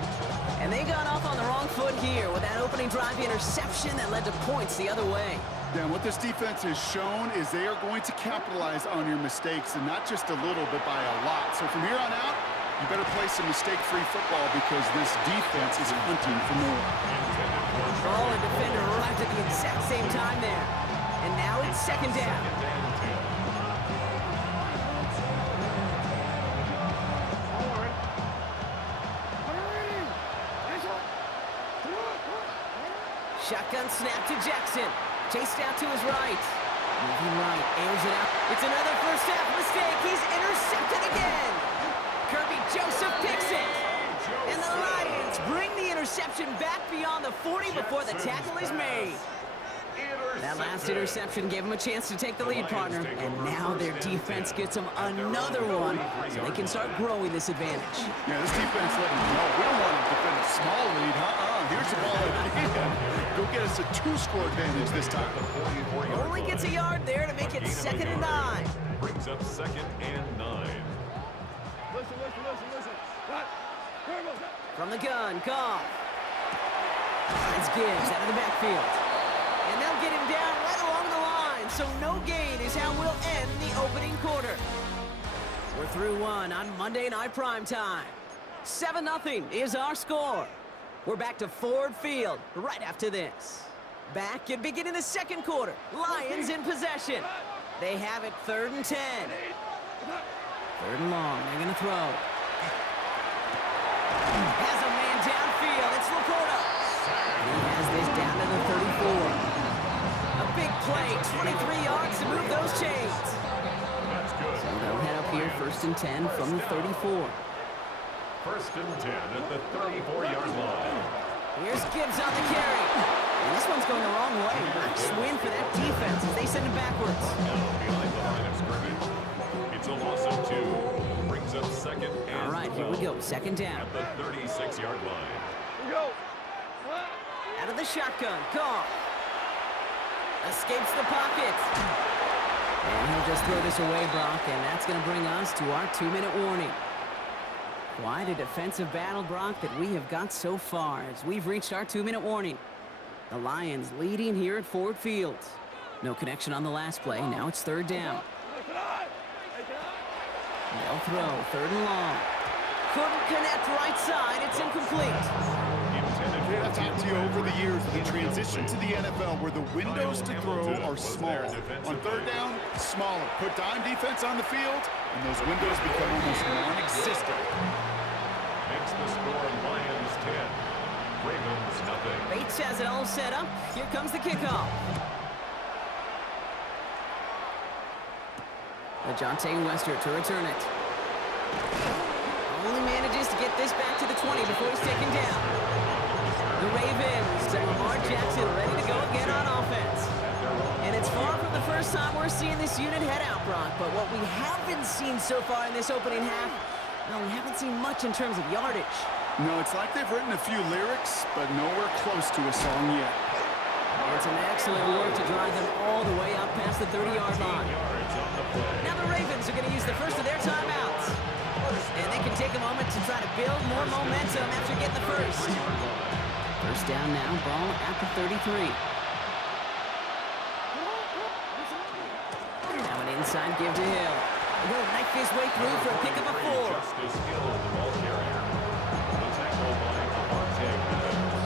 And they got off on the wrong foot here with that opening drive interception that led to points the other way. Yeah, and what this defense has shown is they are going to capitalize on your mistakes, and not just a little, but by a lot. So from here on out, you better play some mistake-free football because this defense is hunting for more. Ball and defender arrived at the exact same time there. And now it's 2nd down. Shotgun snap to Jackson. Chased out to his right. Moving right, airs it out. It's another first half mistake. He's intercepted again. Kirby Joseph picks it. And the Lions bring the interception back beyond the 40 before the tackle is made. That last interception gave them a chance to take the lead, partner. And now their defense gets them another one so they can start growing this advantage. Yeah, this defense letting them know we don't want to defend a small lead. Here's the ball again. Go get us a 2-score advantage this time. Only gets a yard there to make it 2nd and 9. Brings up 2nd and 9. Listen. What? From the gun, Goff. Finds Gibbs out of the backfield. so no gain is how we'll end the opening quarter. We're through one on Monday Night Primetime. 7-0 is our score. We're back to Ford Field right after this. Back and beginning the second quarter. Lions in possession. They have it 3rd and 10. 3rd and long. They're going to throw. Has a man downfield. It's Laporta. And he has this down to the 34. A big play. 23 yards to move those chains. So they'll head up here 1st and 10 from the 34. 1st and 10 at the 34-yard line. Here's Gibbs on the carry. And this one's going the wrong way. Nice win for that defense as they send it backwards. Now behind the line of scrimmage. It's a loss of 2. Brings up 2nd and All right, here we go. 2nd down. at the 36-yard line. Go. Out of the shotgun. Goff. Escapes the pocket. And he'll just throw this away, Brock, and that's going to bring us to our 2-minute warning. Quite a defensive battle, Brock, that we have got so far as we've reached our 2-minute warning. The Lions leading here at Ford Field. No connection on the last play. Now it's 3rd down. They'll throw 3rd and long. Couldn't connect right side. It's incomplete. I've talked to you over the years, the transition to the NFL where the windows to throw are small. On 3rd down, smaller. Put dime defense on the field, and those windows become almost non-existent. Makes the score Lions 10. Ravens nothing. Bates has it all set up. Here comes the kickoff. Ajante Wester to return it. Only manages to get this back to the 20 before he's taken down. The Ravens and Lamar Jackson ready to go again on offense. And it's far from the first time we're seeing this unit head out, Brock. But what we haven't seen so far in this opening half, well, we haven't seen much in terms of yardage. No, it's like they've written a few lyrics, but nowhere close to a song yet. It's an excellent work to drive them all the way up past the 30-yard line. Now the Ravens are going to use the first of their timeouts. And they can take a moment to try to build more momentum after getting the first. 1st down now, ball at the 33. Now an inside give to Hill. He'll knife his way through for a pick of a 4. Justice Hill, the ball carrier. The tackle by Devontae Adams.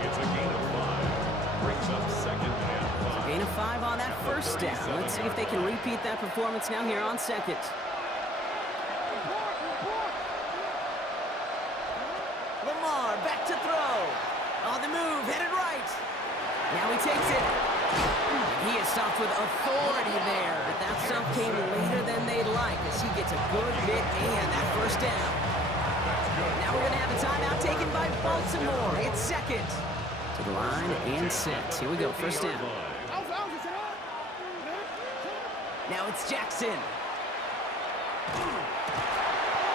It's a gain of 5. Brings up 2nd and 5. Gain of 5 on that 1st down. Let's see if they can repeat that performance now here on 2nd. Lamar back to throw. On the move, headed right. Now he takes it. He is stopped with authority there, but that stop came later than they'd like as he gets a good bit and that 1st down. Now we're going to have a timeout taken by Baltimore. It's 2nd. To the line and set. Here we go, 1st down. Now it's Jackson.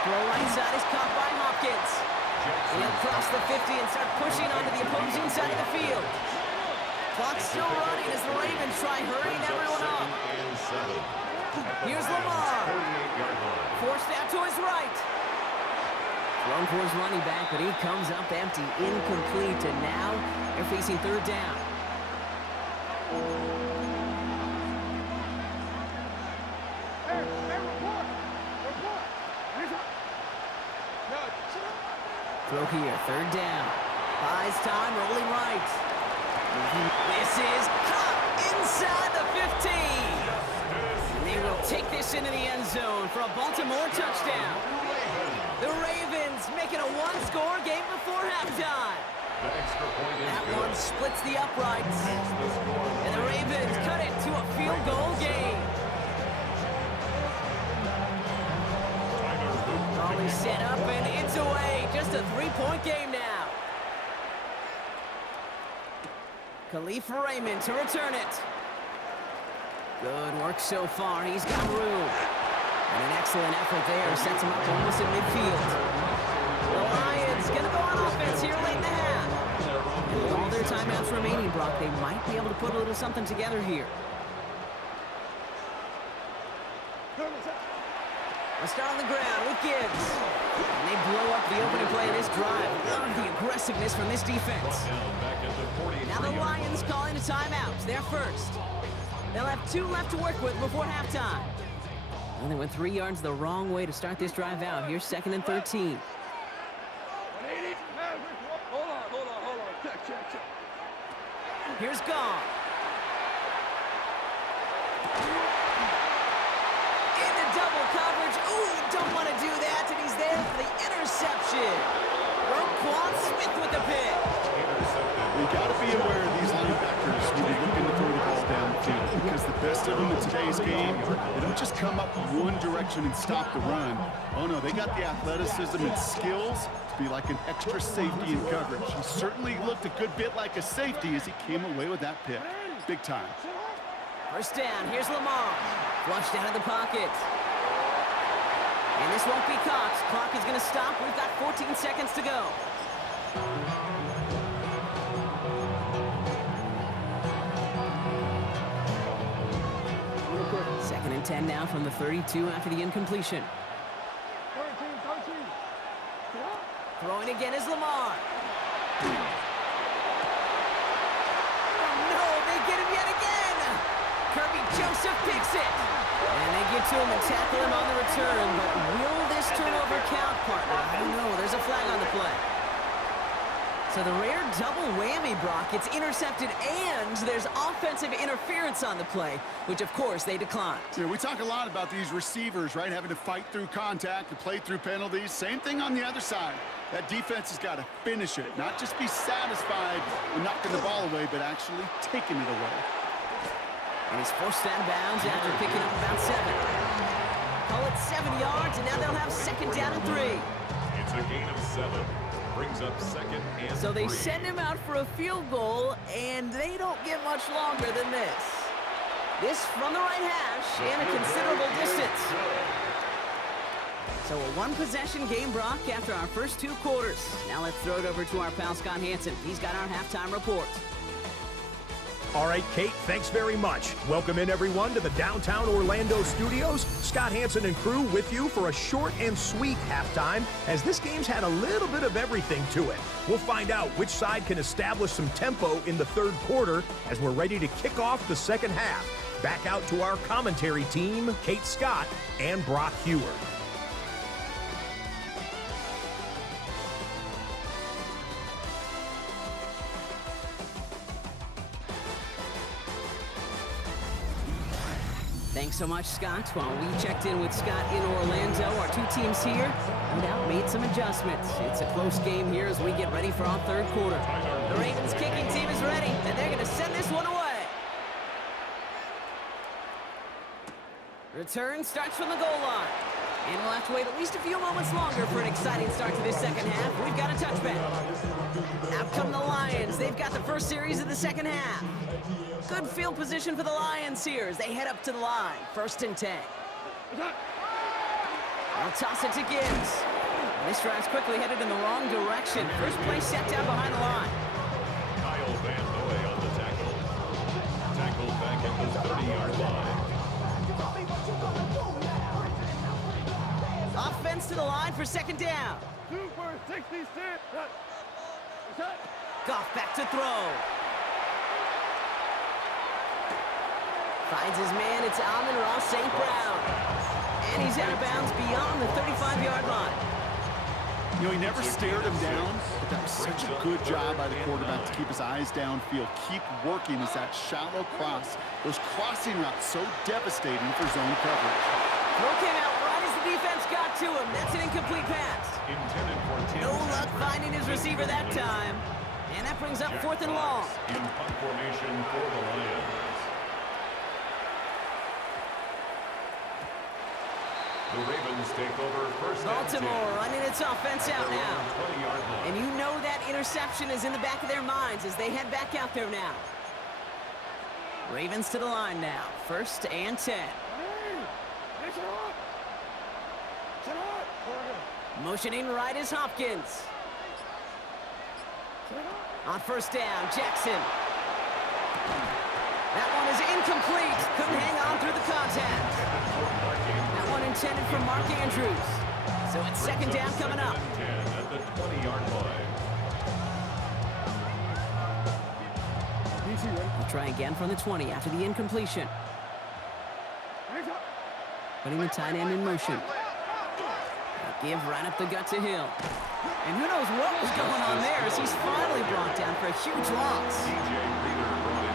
Throw right side is caught by Hopkins. He'll cross the 50 and start pushing onto the opposing side of the field. Clock's still running as the Ravens try hurrying everyone up. Here's Lamar. Forced out to his right. Thrown for his running back, but he comes up empty, incomplete, and now they're facing 3rd down. Throw here, 3rd down. Buys time, rolling right. This is caught inside the 15. And they will take this into the end zone for a Baltimore touchdown. The Ravens making a 1-score game before halftime. That one splits the uprights. And the Ravens cut it to a field goal game. Always set up and it's away. Just a 3-point game now. Khalif Raymond to return it. Good work so far. He's got room. And an excellent effort there. Sets him up almost in midfield. The Lions going to go on offense here late in the half. And with all their timeouts remaining, Brock, they might be able to put a little something together here. We'll start on the ground with Gibbs. And they blow up the opening play of this drive. Love the aggressiveness from this defense. Now the Lions calling a timeout. They're first. They'll have 2 left to work with before halftime. Well, they went 3 yards the wrong way to start this drive out. Here's 2nd and 13. 180. Hold on. Check. Here's Goff. Into double coverage. Ooh, don't want to do that, and he's there for the interception. Roquan Smith with the pick. You got to be aware of these linebackers when you're looking to throw the ball downfield, because the best of them in today's game, they don't just come up one direction and stop the run. Oh no, they got the athleticism and skills to be like an extra safety in coverage. He certainly looked a good bit like a safety as he came away with that pick. Big time. First down, here's Lamar. Flushed out of the pocket. And this won't be caught. Clock is going to stop. We've got 14 seconds to go. Second and 10 now from the 32 after the incompletion. 13. Throwing again is Lamar. Oh no, they get him yet again. Kirby Joseph picks it. And they get to him and tackle him on the return, but will this turnover count, partner? I don't know. There's a flag on the play. So the rare double whammy, Brock. It's intercepted and there's offensive interference on the play, which of course they declined. Yeah, we talk a lot about these receivers, right? Having to fight through contact and play through penalties. Same thing on the other side. That defense has got to finish it, not just be satisfied with knocking the ball away, but actually taking it away. And he's forced out of bounds after picking up about 7. Call it 7 yards, and now they'll have 2nd down and 3. It's a gain of 7. Brings up 2nd and 3. So they send him out for a field goal, and they don't get much longer than this. This from the right hash and a considerable distance. So a 1-possession game, Brock, after our first 2 quarters. Now let's throw it over to our pal Scott Hansen. He's got our halftime report. All right, Kate, thanks very much. Welcome in, everyone, to the downtown Orlando studios. Scott Hansen and crew with you for a short and sweet halftime, as this game's had a little bit of everything to it. We'll find out which side can establish some tempo in the 3rd quarter as we're ready to kick off the 2nd half. Back out to our commentary team, Kate Scott and Brock Heward. Thanks so much, Scott. While we checked in with Scott in Orlando, our 2 teams here no doubt made some adjustments. It's a close game here as we get ready for our 3rd quarter. The Ravens kicking team is ready, and they're going to send this one away. Return starts from the goal line. And we'll have to wait at least a few moments longer for an exciting start to this 2nd half. We've got a touchback. Out come the Lions. They've got the first series of the 2nd half. Good field position for the Lions here as they head up to the line. 1st and 10. They'll toss it to Gibbs. And this drive's quickly headed in the wrong direction. First play set down behind the line. Kyle Van Noy on the tackle. Tackled back at the 30-yard line. Offense to the line for 2nd down. Super 66. Goff back to throw. Finds his man, it's Amon-Ra St. Brown. And he's out of bounds beyond the 35-yard line. You know, he never stared him down, but that was such a good job by the quarterback to keep his eyes downfield, keep working as that shallow cross. Those crossing routes so devastating for zone coverage. Throw came out right as the defense got to him. That's an incomplete pass. Intended for No luck finding his receiver that time. And that brings up 4th and long. In punt formation for the Lions. The Ravens take over 1st Baltimore running its offense out now. 20-yard line. And you know that interception is in the back of their minds as they head back out there now. Ravens to the line now. 1st and 10. Motioning right is Hopkins. On 1st down, Jackson. That one is incomplete. Couldn't hang on through the contact. That one intended for Mark Andrews. So it's 2nd down coming up. 10 at the 20-yard line. He'll try again from the 20 after the incompletion. Putting the tight end in motion. Give right up the gut to Hill. And who knows what was going on there as he's finally brought down for a huge loss.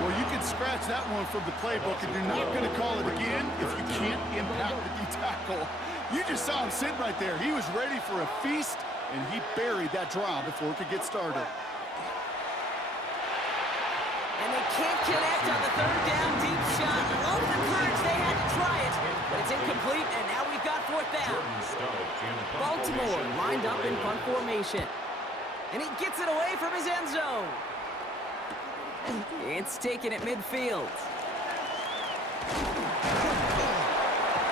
Well, you can scratch that one from the playbook, and you're not going to call it again if you can't impact the D-tackle. You just saw him sitting right there. He was ready for a feast, and he buried that draw before it could get started. And they can't connect on the third down deep shot. Love the courage they had to try it, but it's incomplete, and now we've got fourth down. Baltimore lined up in punt formation. And he gets it away from his end zone. It's taken at midfield.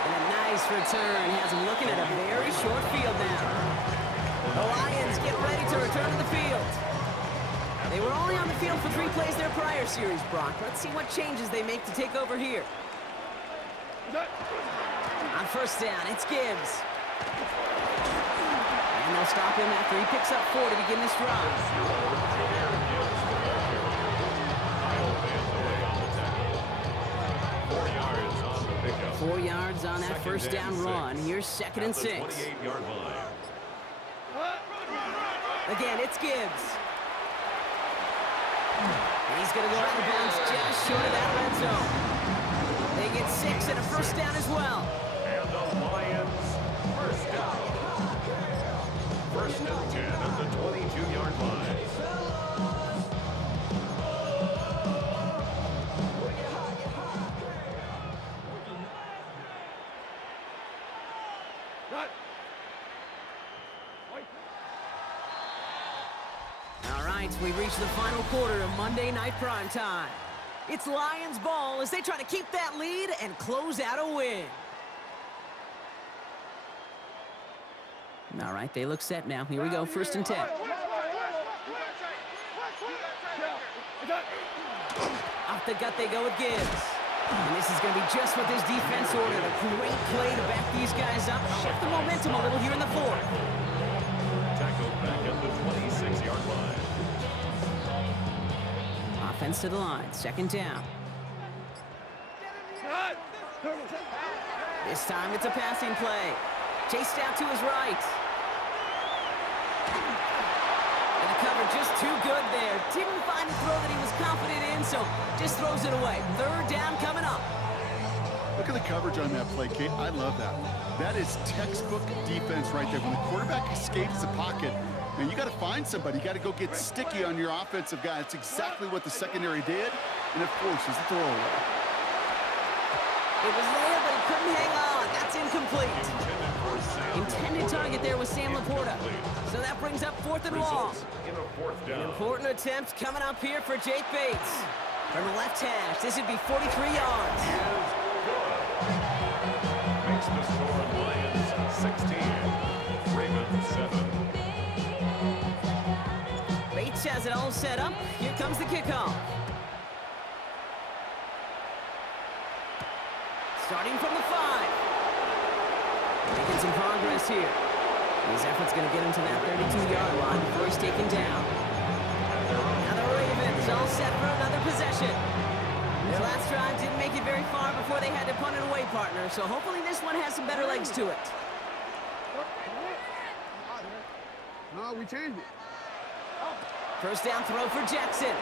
And a nice return has him looking at a very short field now. The Lions get ready to return to the field. They were only on the field for 3 plays their prior series, Brock. Let's see what changes they make to take over here. On first down, it's Gibbs. And they'll stop him after he picks up 4 to begin this drive. 4 yards on that first down run. Here's 2nd and 6. 28-yard line. Again, it's Gibbs. And he's going to go out of bounds just short of that red zone. They get 6 and a first down as well. And the Lions first down. 1st and 10 at the 22-yard line. All right, we've reached the final quarter of Monday Night Primetime. It's Lions ball as they try to keep that lead and close out a win. All right, they look set now. Here we go, 1st and 10. Off the gut they go with Gibbs. And this is going to be just what this defense ordered. A great play to back these guys up. Shift the momentum a little here in the 4th. Tackled back at the 26-yard line. Offense to the line, 2nd down. This time it's a passing play. Chased out to his right. And the cover just too good there. Didn't find the throw that he was confident in, so just throws it away. 3rd down coming up. Look at the coverage on that play, Kate. I love that. That is textbook defense right there. When the quarterback escapes the pocket, man, you got to find somebody. You got to go get sticky on your offensive guy. That's exactly what the secondary did, and it forces the throw away. It was there, but he couldn't hang on. That's incomplete. Intended target there was Sam Laporta. So that brings up 4th and long. In a 4th down. An important attempt coming up here for Jake Bates. From the left hash, this would be 43 yards. Makes the score Lions 16, Ravens 7. Bates has it all set up. Here comes the kickoff. Starting from the 5. Making some progress here. His effort's going to get him to that 32-yard line before he's taken down. Now the Ravens all set for another possession. Their last drive didn't make it very far before they had to punt it away, partner, so hopefully this one has some better legs to it. No, we changed it. First down throw for Jackson.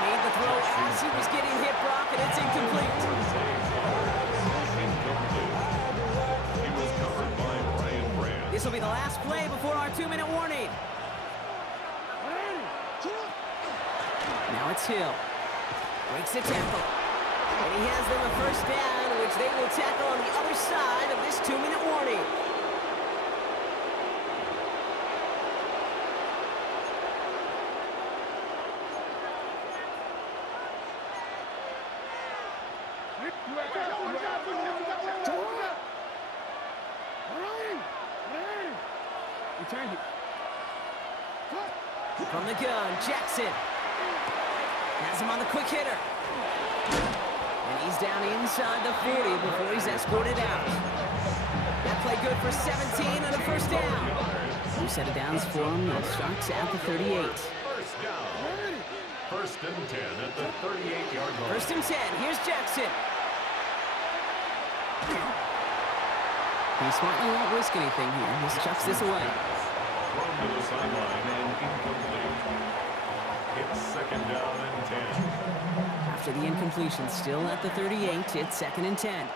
Made the throw as he was getting hit, Brock, and it's incomplete. He was covered by Brian Brandt. This will be the last play before our 2-minute warning. Now it's Hill. Breaks the tackle. And he has them a first down, which they will tackle on the other side of this 2-minute warning. From the gun, Jackson has him on the quick hitter. And he's down inside the 40 before he's escorted out. That play good for 17 and a first down. New set of downs for him. It starts at the 38. First down. First and 10 at the 38-yard line. First and 10. Here's Jackson. He's smart and won't risk anything here. Just chucks this away. Thrown to the sideline and incomplete. It's second down and 10. After the incompletion, still at the 38, it's second and 10.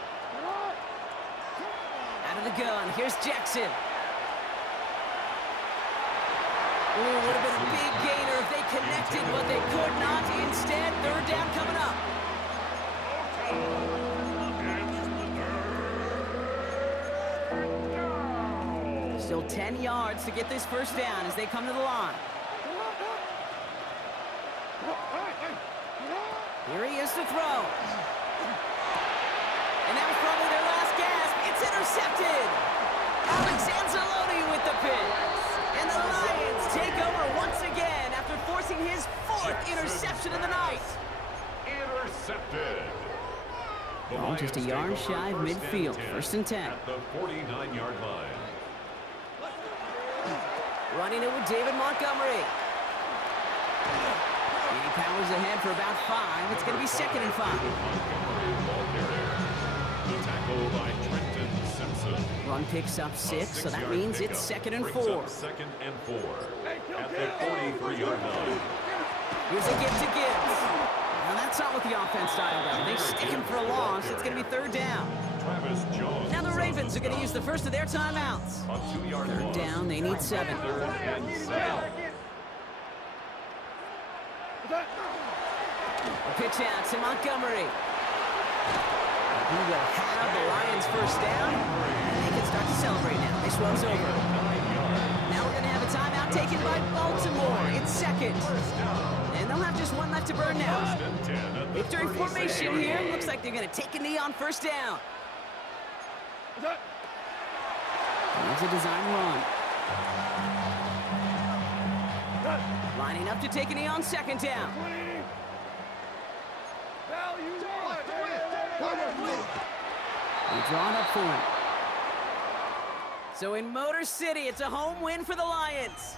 Out of the gun, here's Jackson. Ooh, would have been a big gainer if they connected, but they could not. Instead, third down coming up. Still 10 yards to get this first down as they come to the line. Here he is to throw. And that was probably their last gasp. It's intercepted. Alex Anzalone with the pick. And the Lions take over once again after forcing his fourth interception of the night. Intercepted. Oh, just a yard shy of midfield. First and 10. At the 49-yard line. Running it with David Montgomery. He powers ahead for about 5. It's going to be second and 5. The tackle by Trenton Simpson. Run picks up 6, so that means it's second and 4. Second and 4 at the 43-yard line. Here's a gift to Gibbs. Now that's not what the offense dialed up. They stick him for a loss. It's going to be third down. Travis Jones. Now the Ravens are going to use the first of their timeouts. A 2-yard Third loss. down, they need 7. Third and 7. Pitch out to Montgomery. He will have the Lions first down. And they can start to celebrate now. This one's over. Now we're going to have a timeout taken by Baltimore. It's second. And they'll have just one left to burn now. Victory formation here. Looks like they're going to take a knee on first down. Here's a design run. Lining up to take a knee on second down. They draw it up for him. So in Motor City, it's a home win for the Lions.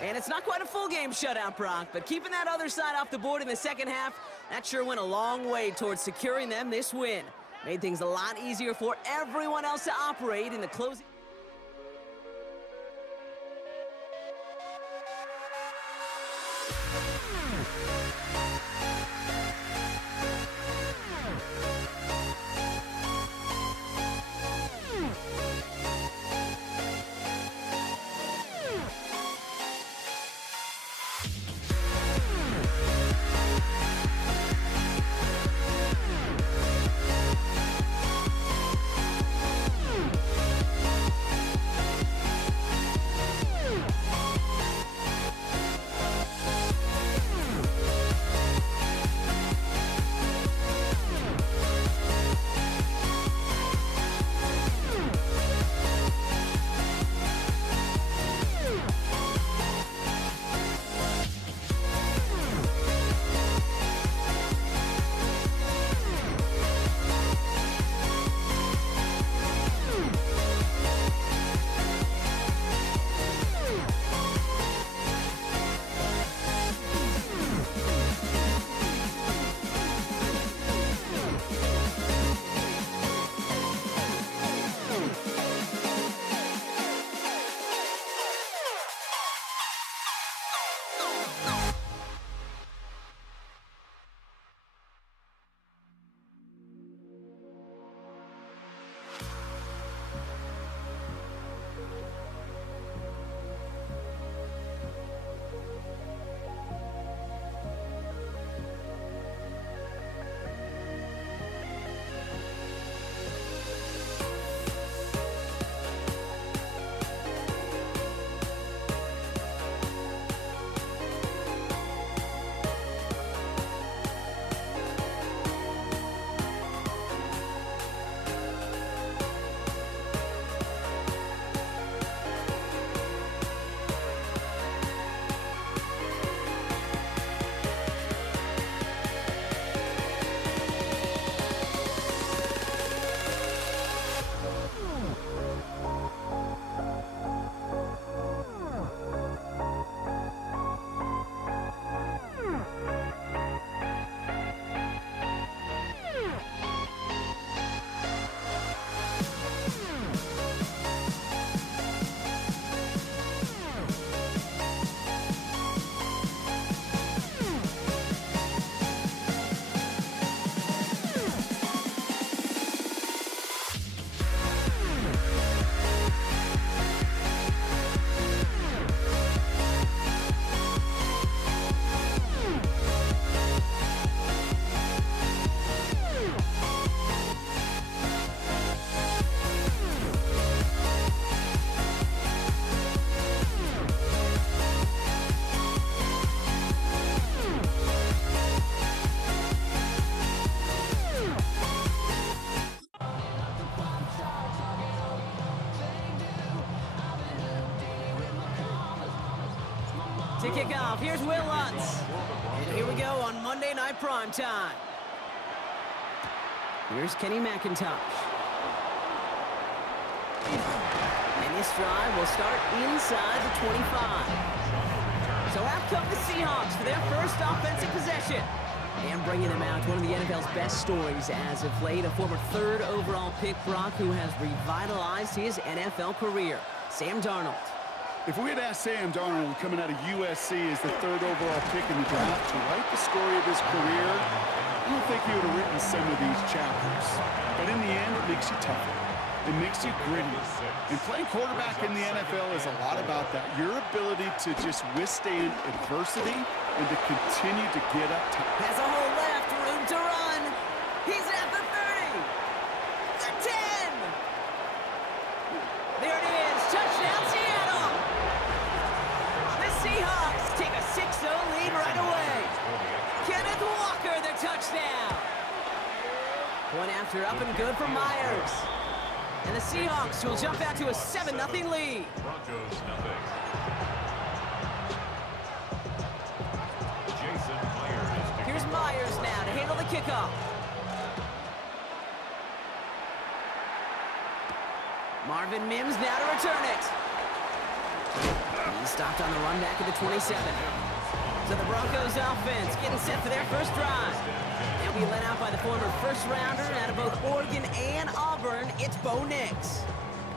And it's not quite a full game shutout, Brock, but keeping that other side off the board in the second half, that sure went a long way towards securing them this win. Made things a lot easier for everyone else to operate in the closing. kickoff. Here's Will Lutz. And here we go on Monday Night Primetime. Here's Kenny McIntosh. And this drive will start inside the 25. So out come the Seahawks for their first offensive possession. And bringing them out, one of the NFL's best stories as of late, a former 3rd overall pick, Brock, who has revitalized his NFL career, Sam Darnold. If we had asked Sam Darnold, coming out of USC as the 3rd overall pick in the draft, to write the story of his career, I don't think he would have written some of these chapters. But in the end, it makes you tougher. It makes you gritty. And playing quarterback in the NFL is a lot about that. Your ability to just withstand adversity and to continue to get up top. Has a hole left, room to run. He's at the 30. The 10. There it is, touchdown Seattle. The Seahawks take a 6-0 lead right away. Kenneth Walker, the touchdown. Point after up and good for Myers. And the Seahawks will jump out to a 7-0 lead. Broncos nothing. Jason Myers. Here's Myers now to handle the kickoff. Marvin Mims now to return it. He's stopped on the run back at the 27. So the Broncos offense getting set for their first drive. They'll be led out by the former first-rounder out of both Oregon and Auburn. It's Bo Nix.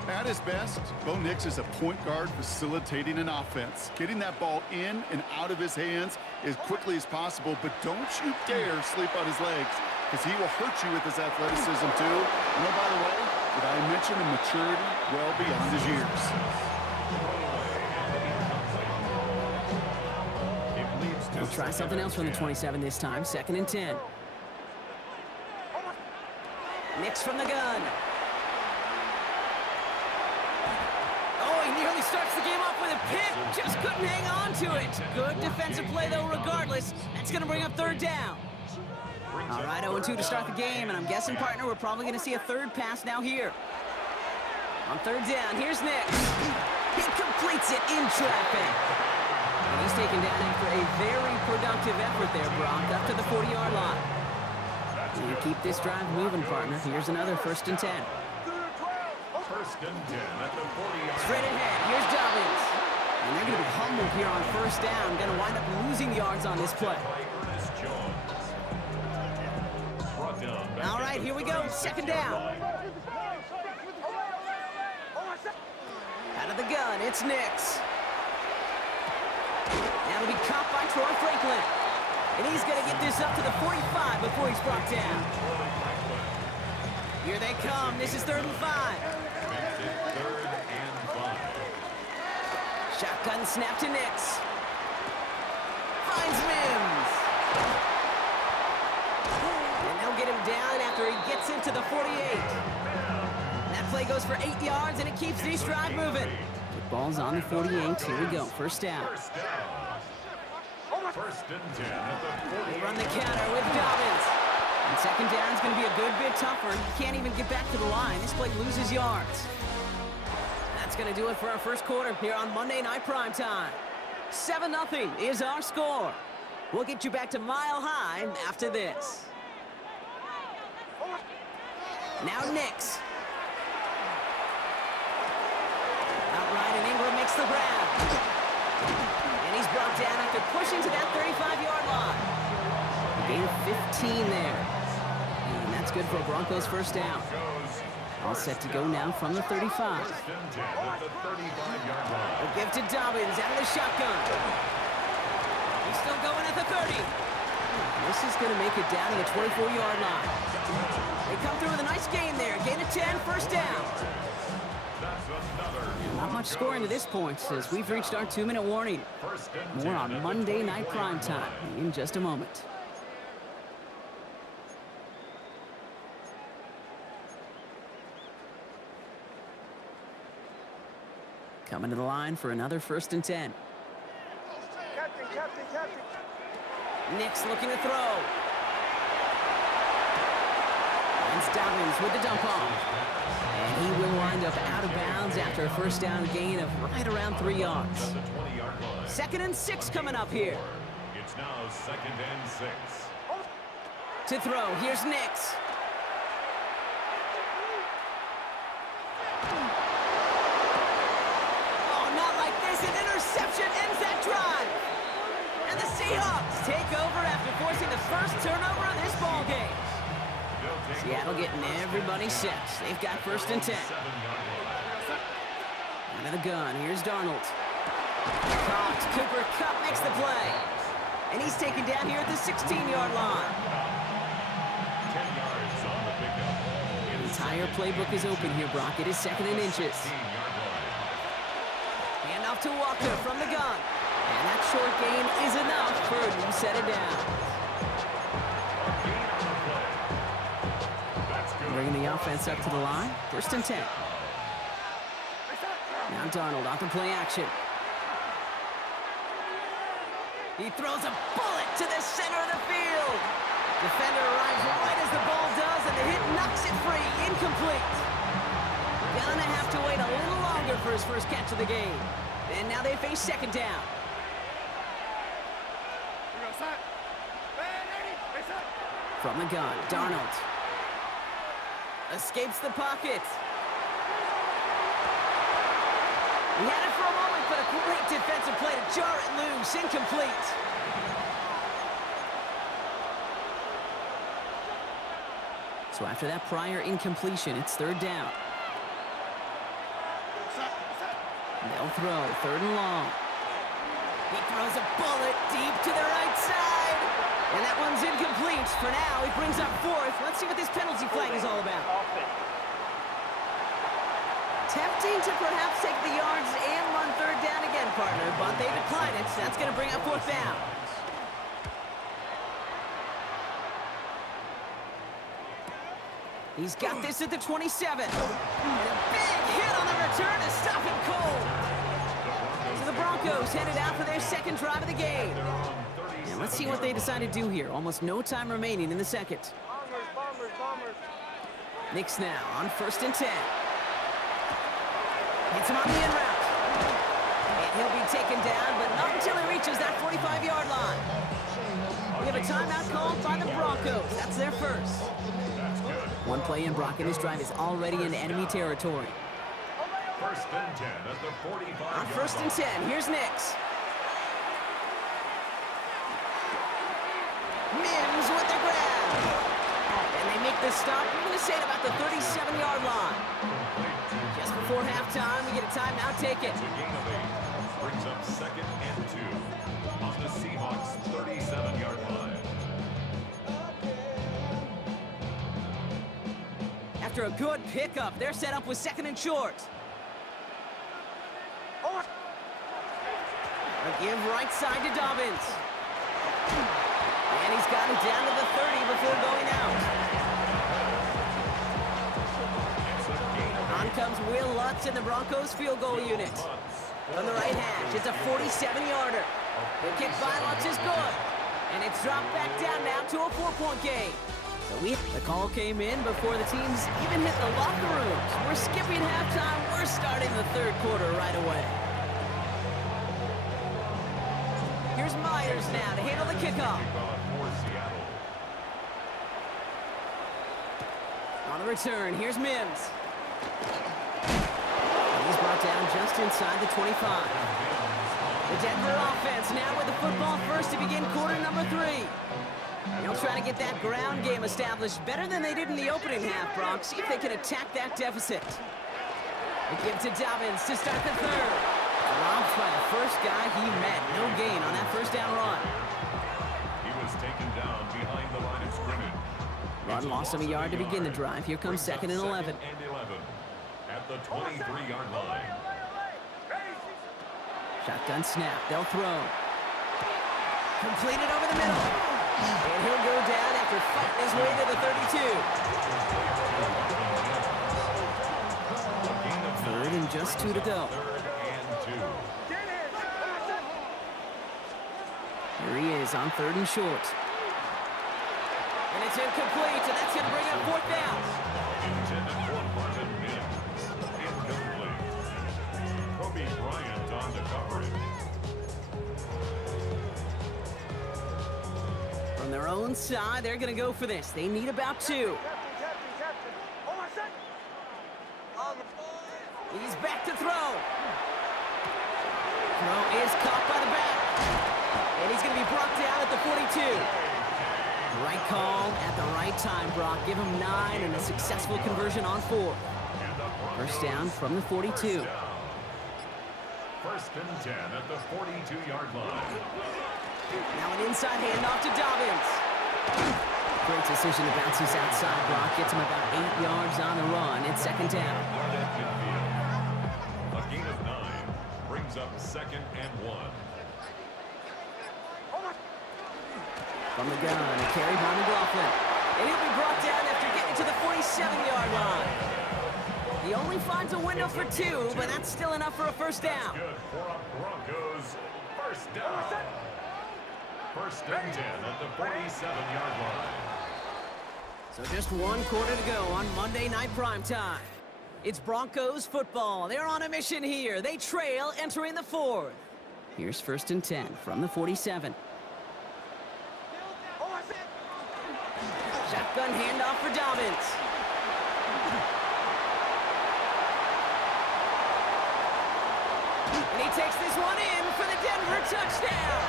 At his best, Bo Nix is a point guard facilitating an offense, getting that ball in and out of his hands as quickly as possible, but don't you dare sleep on his legs, because he will hurt you with his athleticism too. And oh, by the way, did I mention the maturity well beyond his years? We'll try something else from the 27 this time. 2nd and 10. Nix from the gun. Oh, he nearly starts the game off with a pick. Just couldn't hang on to it. Good defensive play, though, regardless. That's going to bring up 3rd down. All right, 0-2 to start the game, and I'm guessing, partner, we're probably going to see a 3rd pass now here. On 3rd down, here's Nix. He completes it in traffic. And he's taken down after a very productive effort there, Brock, up to the 40-yard line. You keep this drive moving, partner. Here's another 1st and 10. 1st and 10 at the 40-yard. Straight ahead, here's Dobbins. And they're going to be humbled here on 1st down. Going to wind up losing yards on this play. All right, here we go. 2nd down. Out of the gun, it's Nix. Now it'll be caught by Troy Franklin. And he's going to get this up to the 45 before he's brought down. Here they come. This is 3rd and 5. Shotgun snap to Nix. Finds Mims. And they'll get him down after he gets into the 48. That play goes for 8 yards, and it keeps this drive moving. The ball's on the 48. Here we go. 1st down. 1st and 10 at the 40. They run the counter with Dobbins. And 2nd down is going to be a good bit tougher. He can't even get back to the line. This play loses yards. That's going to do it for our 1st quarter here on Monday Night Primetime. 7-0 is our score. We'll get you back to Mile High after this. Now Nix. Outright, and Ingram makes the grab. And he's brought down after pushing to that 35-yard line. Gain of 15 there. And that's good for Broncos 1st down. All set to go now from the 35. 1st and 10 at the 35-yard line. A give to Dobbins out of the shotgun. He's still going at the 30. This is going to make it down to the 24-yard line. They come through with a nice gain there. Gain of 10, 1st down. Not much scoring to this point as we've reached our 2-minute warning. More on Monday Night Primetime in just a moment. Coming to the line for another 1st and 10. Nix looking to throw. It's Dobbins with the dump off. And he will wind up out of bounds after a first down gain of right around 3 yards. At the 20-yard line. 2nd and 6 coming up here. It's now 2nd and 6. To throw, here's Nix. Oh, not like this. An interception ends that drive. And the Seahawks take over after forcing the first turnover of this ball game. Seattle getting everybody set. They've got 1st and 10. Out of the gun, here's Darnold. Caught. Cooper Kupp makes the play. And he's taken down here at the 16-yard line. 10 yards on the pickup. The entire playbook is open here, Brock. It is 2nd and inches. 15-yard line. Hand off to Walker from the gun. And that short gain is enough for a new set of downs. Gain on the play. That's good. Bringing the offense up to the line. 1st and 10. Now Darnold off the play action. He throws a bullet to the center of the field. Defender arrives right as the ball does, and the hit knocks it free. Incomplete. Gonna have to wait a little longer for his first catch of the game. And now they face 2nd down. From the gun, Darnold. Escapes the pocket. He had it for a moment, but a great defensive play to jar it loose. Incomplete. So after that prior incompletion, it's 3rd down. They'll throw, 3rd and long. He throws a bullet deep to the right side. And that one's incomplete. For now, he brings up 4th. Let's see what this penalty flag is all about. Offense. Tempting to perhaps take the yards and run 3rd down again, partner, but they decline it. So that's going to bring up 4th down. He's got this at the 27. And a big hit on the return to stop him cold. So the Broncos headed out for their 2nd drive of the game. And let's see what they decide to do here. Almost no time remaining in the 2nd. Bombers. Nix now on 1st and 10. Hits him on the in route. And he'll be taken down, but not until he reaches that 45-yard line. We have a timeout called by the Broncos. That's their first. One play in, Brock, and this drive is already in enemy territory. 1st and 10 at the 45. On 1st and 10, here's Nix. Mims with the grab. And they make the stop. We're going to say it about the 37-yard line. Just before halftime, we get a timeout. Take it. It's a gain of 8. Brings up 2nd and 2 on the Seahawks' 37-yard line. After a good pickup, they're set up with 2nd and short. A give right side to Dobbins. And he's got it down to the 30 before going out. On comes Will Lutz in the Broncos field goal unit. From the right hash, it's a 47-yarder. The kick by Lutz is good. And it's dropped back down now to a 4-point game. So the call came in before the teams even hit the locker rooms. We're skipping halftime. We're starting the 3rd quarter right away. Here's Myers now to handle the kickoff. On the return, here's Mims. He's brought down just inside the 25. The Denver offense now with the football first to begin quarter number 3. They'll try to get that ground game established better than they did in the opening half, Brock. See if they can attack that deficit. They give to Dobbins to start the 3rd. Dropped by the first guy he met. No gain on that 1st down run. He was taken down behind the line of scrimmage. Run loss of a yard to begin the drive. Here comes 2nd and 11. At the 23-yard line. Shotgun snap. They'll throw. Completed over the middle. And he'll go down after fighting his way to the 32. 3rd and just 2 to go. 3rd and 2. Here he is on 3rd and short. And It's incomplete, and that's going to bring up fourth down. Intended for Marvin Mims. Incomplete. Kobe Bryant on the coverage. From their own side, they're going to go for this. They need about 2. Captain. Hold on a second. He's back to throw. Throw is caught by the back. And he's going to be brought down at the 42. Right call at the right time, Brock. Give him 9 and a successful conversion on 4. First down from the 42. First and 10 at the 42-yard line. Now an inside handoff to Dobbins. Great decision to bounce this outside, Brock. Gets him about 8 yards on the run. It's second down. Right at midfield. A gain of 9 brings up second and 1. From the gun, a carry by McLaughlin. And he'll be brought down after getting to the 47-yard line. He only finds a window for 2, but that's still enough for a first down. Good for a Broncos first down. First and 10 at the 47-yard line. So just 1 quarter to go on Monday Night Primetime. It's Broncos football. They're on a mission here. They trail entering the 4th. Here's first and 10 from the 47. Shotgun handoff for Dobbins. And he takes this one in for the Denver touchdown.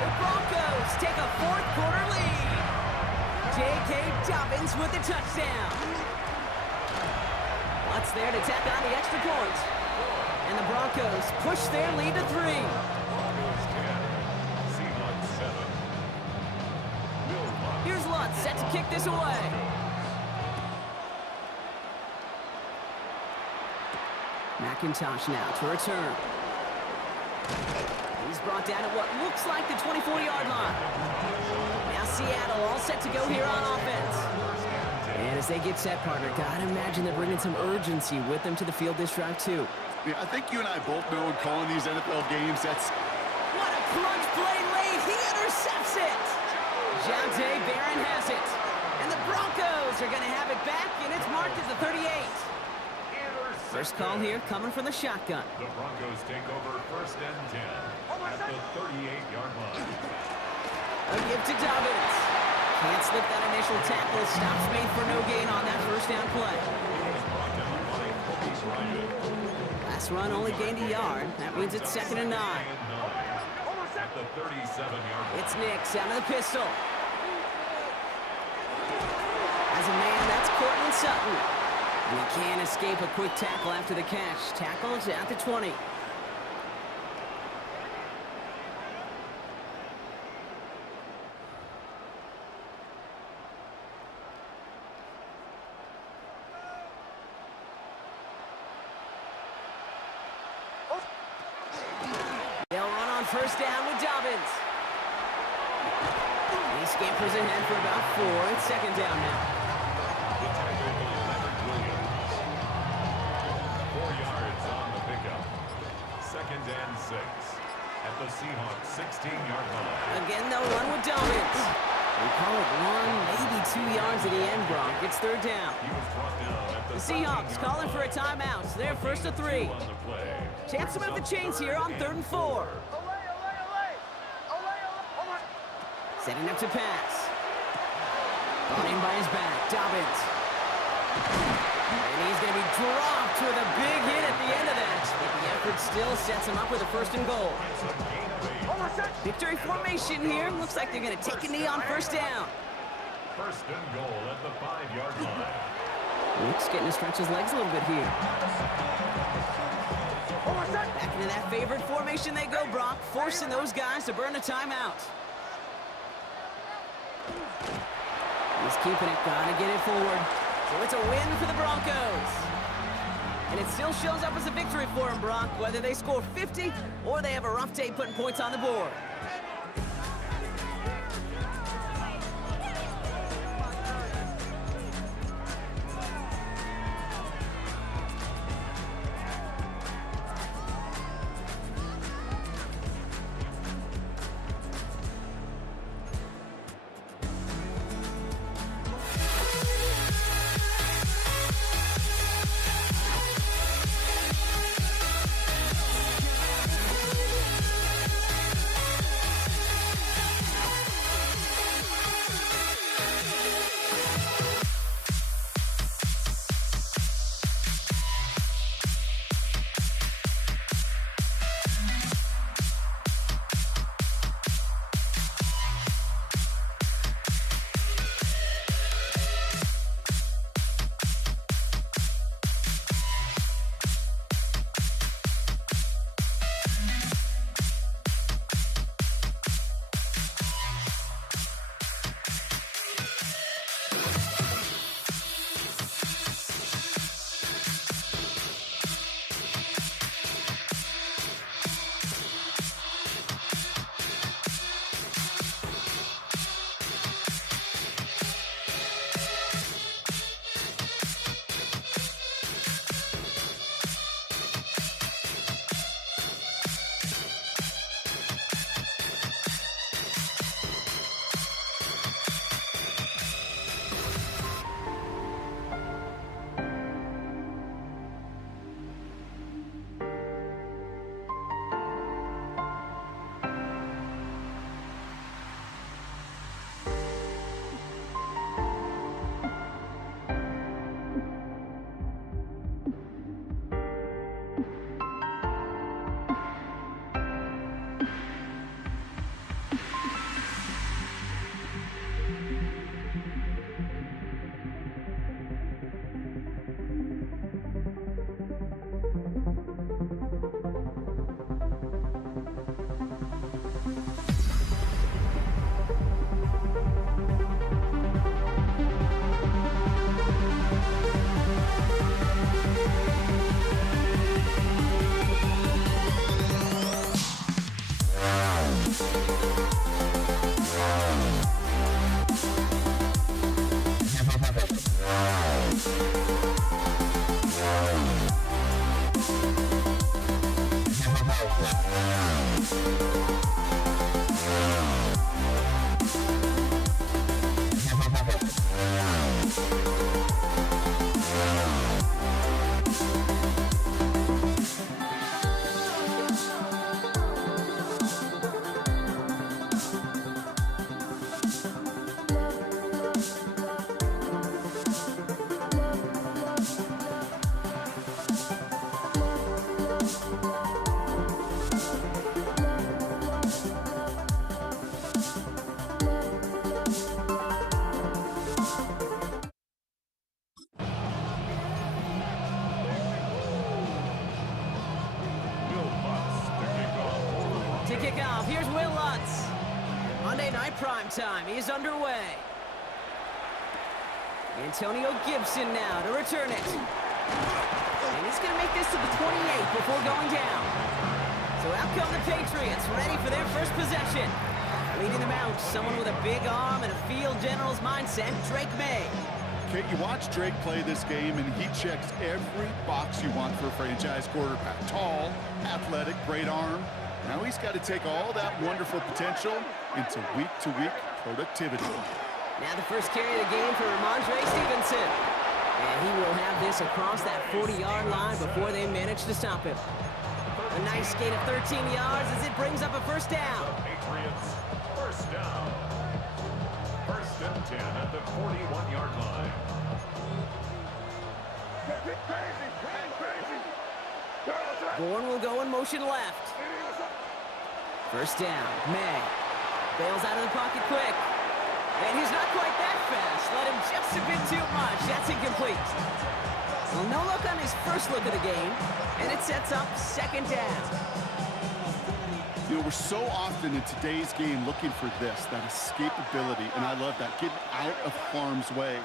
The Broncos take a 4th quarter lead. J.K. Dobbins with the touchdown. Lutz there to tack on the extra point. And the Broncos push their lead to 3. Broncos 10, Seahawks 7. Will Lutz. Here's Lutz set to kick this away. McIntosh now to return. He's brought down at what looks like the 24-yard line. Now Seattle all set to go here on offense. And as they get set, partner, gotta imagine they're bringing some urgency with them to the field this drive, too. Yeah, I think you and I both know in calling these NFL games, that's... What a crunch play late. He intercepts it. Jonte Barron has it. And the Broncos are going to have it back, and it's marked as a 38. First call here coming from the shotgun. The Broncos take over first and 10 at the 38-yard line. A give to Dobbins. Can't slip that initial tackle. Stops made for no gain on that first down play. Last run only gained a yard. That means it's second and 9. At the 37-yard line. It's Nix out of the pistol. As a man, that's Cortland Sutton. And he can't escape a quick tackle after the catch. Tackles at the 20. They'll run on first down with Dobbins. He scampers ahead for about 4. It's second down now. The tackle by Leonard Williams. 4 yards on the pickup. Second and 6 at the Seahawks 16-yard line. Again, they'll run with Dobbins. They call it 1, maybe 2 yards at the end, Brock. It's third down. He was brought down at The Seahawks calling for a timeout. So they're first to 3. on the play. Chance to move the chains here on 3rd and 4. Setting up to pass. Brought in by his back, Dobbins. And he's going to be dropped with a big hit at the end of that. But the effort still sets him up with a first and goal. Victory formation here. Looks like they're going to take a knee on first down. First and goal at the 5-yard line. Nick's getting to stretch his legs a little bit here. Back into that favorite formation they go, Brock, forcing those guys to burn a timeout. He's keeping it, gotta get it forward. So it's a win for the Broncos. And it still shows up as a victory for them, Brock, whether they score 50 or they have a rough day putting points on the board. Monday Night Primetime is underway. Antonio Gibson now to return it. And he's going to make this to the 28 before going down. So out come the Patriots, ready for their first possession. Leading them out, someone with a big arm and a field general's mindset, Drake May. Okay, you watch Drake play this game, and he checks every box you want for a franchise quarterback. Tall, athletic, great arm. Now he's got to take all that wonderful potential into week-to-week productivity. Now the first carry of the game for Ramondre Stevenson. And he will have this across that 40-yard line before they manage to stop him. A nice gain of 13 yards as it brings up a first down. Patriots, first down. First and 10 at the 41-yard line. Bourne will go in motion left. First down, May. Bails out of the pocket quick. And he's not quite that fast. Let him just a bit too much. That's incomplete. Well, no look on his first look of the game. And it sets up second down. You know, we're so often in today's game looking for this, that escapability, and I love that, getting out of harm's way.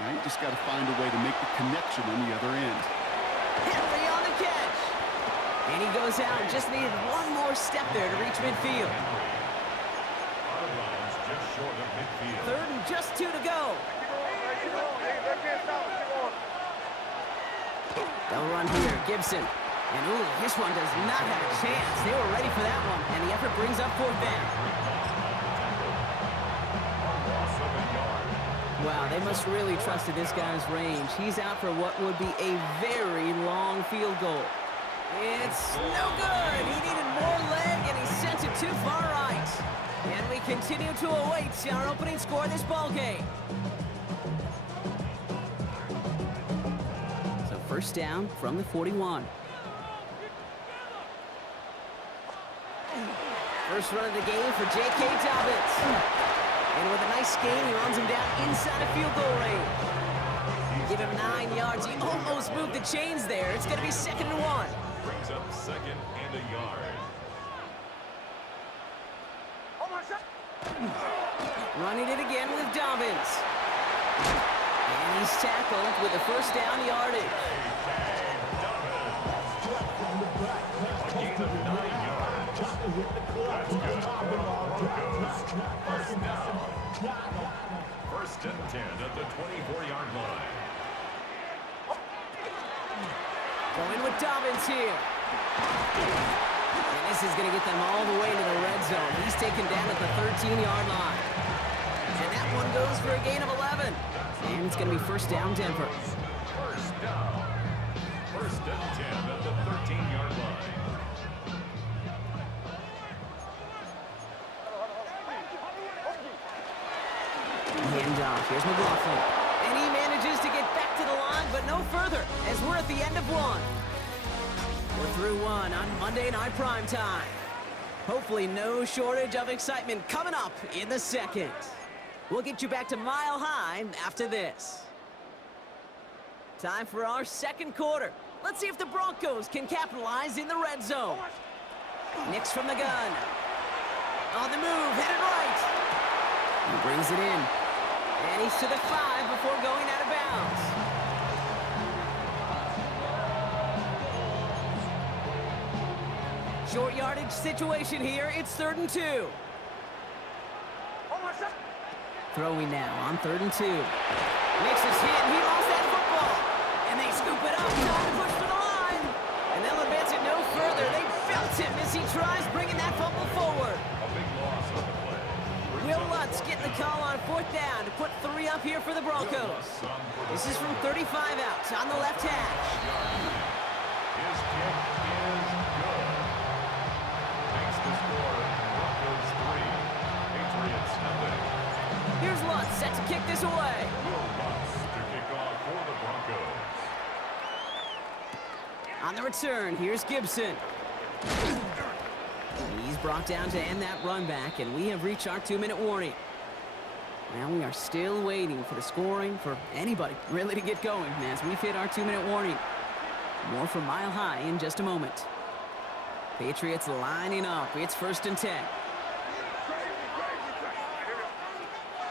Now you just got to find a way to make the connection on the other end. Henry on the catch. And he goes out. Just needed one more step there to reach midfield. Out of bounds, just short of midfield. Third and just 2 to go. They'll run here. Gibson. And ooh, this one does not have a chance. They were ready for that one. And the effort brings up fourth down. Wow, they must really trusted this guy's range. He's out for what would be a very long field goal. It's no good. He needed more leg, and he sent it too far right. And we continue to await our opening score of this ball game. So first down from the 41. First run of the game for J.K. Dobbins. And with a nice gain, he runs him down inside of field goal range. Give him 9 yards. He almost moved the chains there. It's going to be 2nd and 1. Brings up 2nd and a yard. Running it again with Dobbins. And he's tackled with the first down yardage. A gain of 9 yards. That's good for the Broncos. First down. First and 10 at the 24-yard line. Going with Dobbins here. And this is going to get them all the way to the red zone. He's taken down at the 13-yard line. And that one goes for a gain of 11. And it's going to be first down, Denver. First down. First and 10 at the 13-yard line. Handoff. Here's McLaughlin. And he manages to get back to the line, but no further, as we're at the end of one. We're through one on Monday Night Primetime. Hopefully no shortage of excitement coming up in the second. We'll get you back to Mile High after this. Time for our second quarter. Let's see if the Broncos can capitalize in the red zone. Nix from the gun. On the move, headed right. He brings it in. And he's to the 5 before going out of bounds. Short yardage situation here. It's 3rd and 2. Throwing now on 3rd and 2. Nix is hit. He lost that football. And they scoop it up. Time to push for the line. And they'll advance it no further. They felt him as he tries bringing that fumble forward. A big loss on the play. Will Lutz getting the call on 4th down to put 3 up here for the Broncos. This is from 35 out on the left hash. His kick is good. Makes the score Broncos 3, Patriots nothing. Here's Lutz set to kick this away. Will Lutz to kick off for the Broncos. On the return, here's Gibson. He's brought down to end that run back, and we have reached our 2-minute warning. Now we are still waiting for the scoring for anybody really to get going as we've hit our 2-minute warning. More from Mile High in just a moment. Patriots lining up. It's 1st and 10.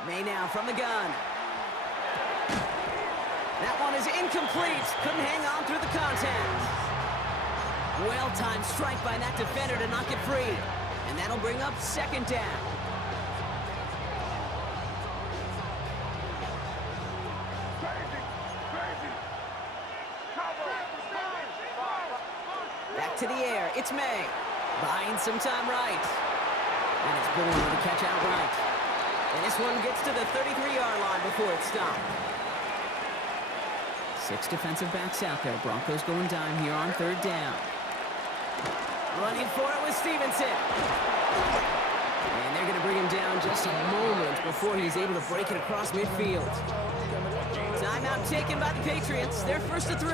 May now from the gun. That one is incomplete. Couldn't hang on through the contact. Well-timed strike by that defender to knock it free. And that'll bring up second down. Back to the air. It's May. Buying some time right. And it's Bourne with a catch out right. And this one gets to the 33-yard line before it's stopped. 6 defensive backs out there. Broncos going dime here on third down. Running for it with Stevenson. And they're going to bring him down just a moment before he's able to break it across midfield. Timeout taken by the Patriots. They're first to 3.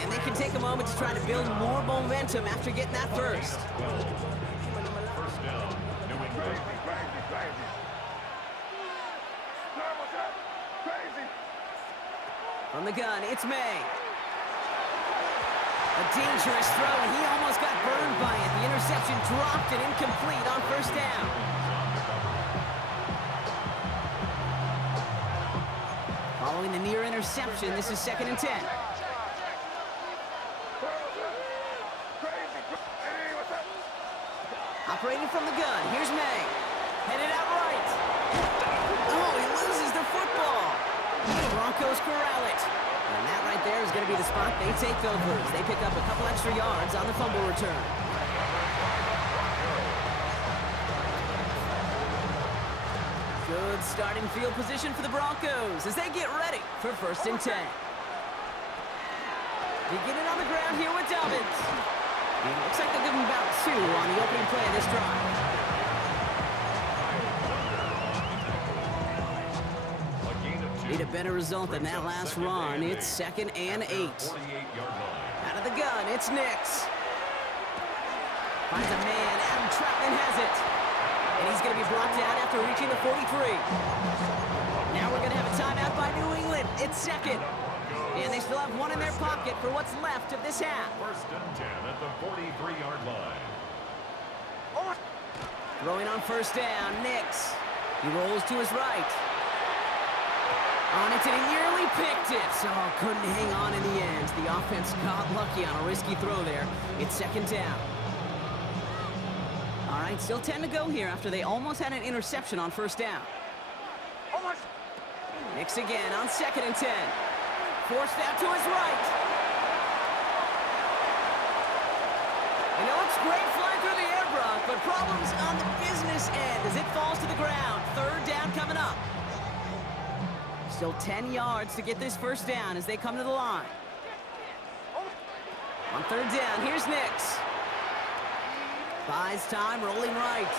And they can take a moment to try to build more momentum after getting that first. First down, New England. From the gun, it's May. A dangerous throw, and he almost got burned by it. The interception dropped and incomplete on first down. Following the near interception, this is 2nd and 10. Operating from the gun, here's May. Headed out right. Oh, he loses the football. The Broncos corral it. And that right there is going to be the spot they take over as they pick up a couple extra yards on the fumble return. Good starting field position for the Broncos as they get ready for 1st and 10. Beginning on the ground here with Dobbins. It looks like they'll give him about 2 on the opening play of this drive. Need a better result than that last run. It's 2nd and 8. Out of the gun, it's Nix. Finds a man, Adam Troutman has it. And he's going to be brought down after reaching the 43. Now we're going to have a timeout by New England. It's 2nd. And they still have 1 in their pocket for what's left of this half. 1st and 10 at the 43-yard line. Throwing on 1st down, Nix. He rolls to his right. On it, and he nearly picked it. So couldn't hang on in the end. The offense got lucky on a risky throw there. It's 2nd down. All right, still 10 to go here after they almost had an interception on 1st down. Nix again on 2nd and 10. Forced out to his right. And it looks great flying through the air, Brock, but problems on the business end as it falls to the ground. 3rd down coming up. Still 10 yards to get this 1st down as they come to the line. On 3rd down, here's Nix. Buys time, rolling right.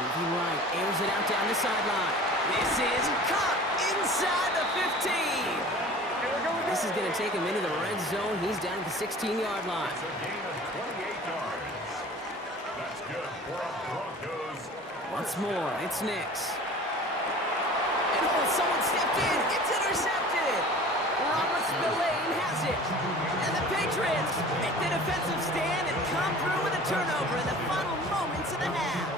Moving right, airs it out down the sideline. This is caught inside the 15. This is going to take him into the red zone. He's down at the 16-yard line. It's a gain of 28 yards. That's good for our Broncos. Once more, it's Nix. And oh, someone stepped in. It's intercepted. Robert Spillane has it. And the Patriots make the defensive stand and come through with a turnover in the final moments of the half.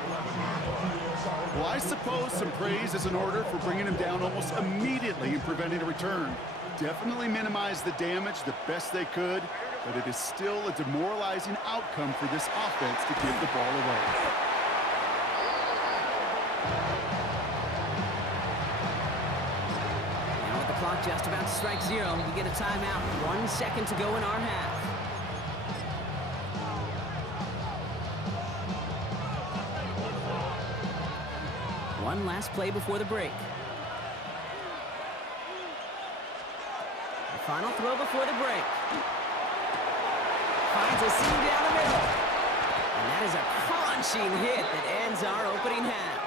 Well, I suppose some praise is in order for bringing him down almost immediately and preventing a return. Definitely minimized the damage the best they could, but it is still a demoralizing outcome for this offense to give the ball away. Now with the clock just about to strike 0, we get a timeout. 1 second to go in our half. One last play before the break. The final throw before the break. Finds a seam down the middle. And that is a crunching hit that ends our opening half.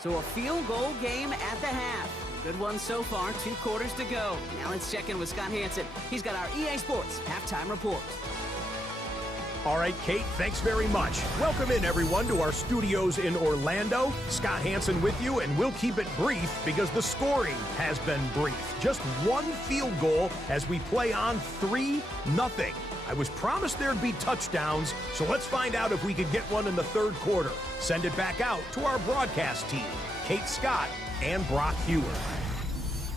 So a field goal game at the half. Good one so far, 2 quarters to go. Now let's check in with Scott Hanson. He's got our EA Sports halftime report. All right, Kate, thanks very much. Welcome in, everyone, to our studios in Orlando. Scott Hanson with you, and we'll keep it brief because the scoring has been brief. Just 1 field goal as we play on 3-0. I was promised there'd be touchdowns, so let's find out if we could get one in the third quarter. Send it back out to our broadcast team, Kate Scott and Brock Hewer.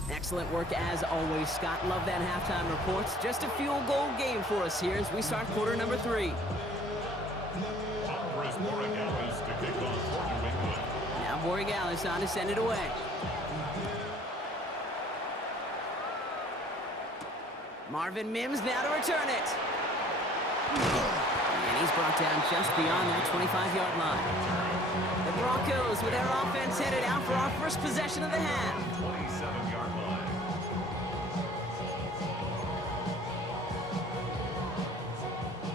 Excellent work as always, Scott. Love that halftime reports. Just a field goal game for us here as we start quarter number 3. Andres Borregales to kick off for New England. Now Borregales on to send it away. Marvin Mims now to return it. And he's brought down just beyond that 25-yard line. The Broncos with their offense headed out for our first possession of the half. 27-yard line.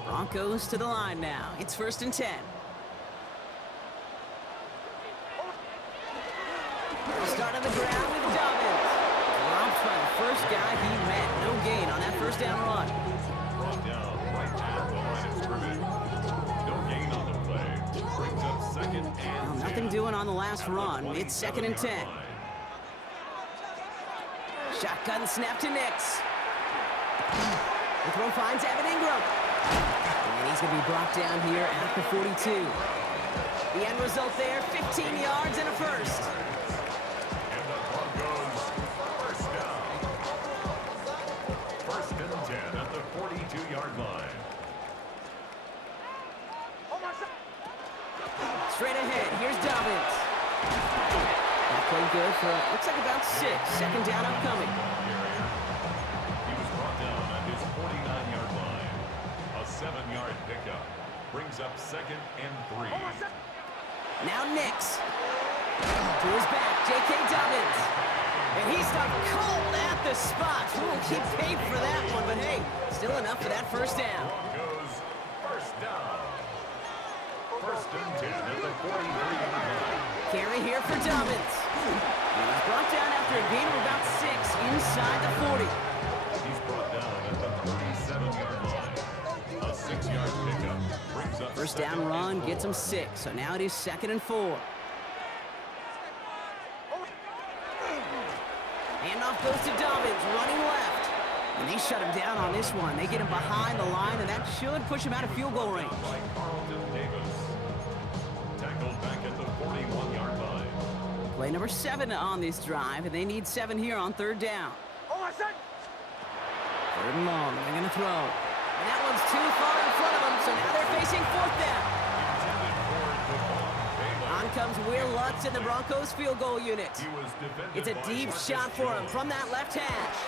Broncos to the line now. It's 1st and 10. They'll start on the ground with Dobbins. Dropped by the first guy he met. No gain on that first down run. Brought down right at the line of scrimmage. No gain on the play. Brings up 2nd and 10. Nothing doing on the last run. It's 2nd and 10. Shotgun snap to Nix. The throw finds Evan Ingram. And he's going to be brought down here at the 42. The end result there, 15 yards and a first. And the Broncos first down. 1st and 10 at the 42-yard line. Straight ahead, here's Dobbins. That played good for, looks like about 6. 2nd down upcoming. He was brought down at his 49-yard line. A 7-yard pickup. Brings up 2nd and 3. Now Nix. To his back, J.K. Dobbins. And he stopped cold at the spot. We'll keep paid for that one, but hey, still enough for that first down. Broncos first down. 1st and 10 at the 43-yard line. Carry here for Dobbins. He was brought down after a gain of about 6 inside the 40. He's brought down at the 37-yard line. A 6-yard pickup brings up First down 2nd run and 4. gets him 6, so now it is 2nd and 4. Handoff goes to Dobbins, running left. And they shut him down on this one. They get him behind the line, and that should push him out of field goal range. By Carlton Davis. Tackled back at the 41-yard line. Play number 7 on this drive, and they need 7 here on 3rd down. 3rd and long, they're going to throw. And that one's too far in front of them, so now they're facing 4th down. Intended for Devon Baylor. On comes Will Lutz in the Broncos field goal unit. He was defended It's a by deep Marcus shot for him Jones. from that left hash.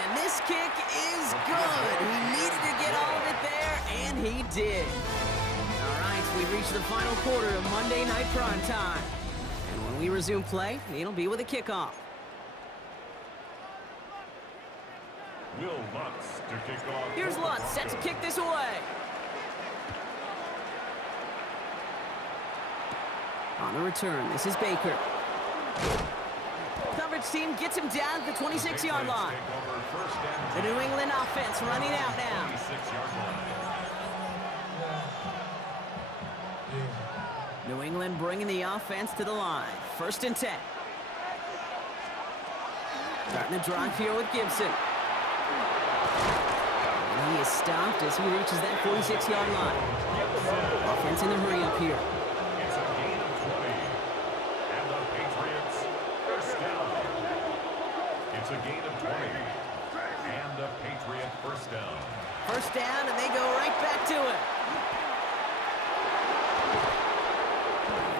And this kick is good. He needed to get all of it there, and he did. All right, we've reached the final quarter of Monday Night Prime Time. And when we resume play, it'll be with a kickoff. Will Lutz to kick off. Here's Lutz, set to kick this away. On the return, this is Baker. Coverage team gets him down at the 26-yard line. Take over 1st and The New England offense running out now. 26-yard line. New England bringing the offense to the line. 1st and 10. Starting the drive here with Gibson. And he is stopped as he reaches that 46-yard line. Offense in the hurry up here. It's a gain of 20. And the Patriots first down. It's a gain of 20. And the Patriot first down. First down, and they go right back to it.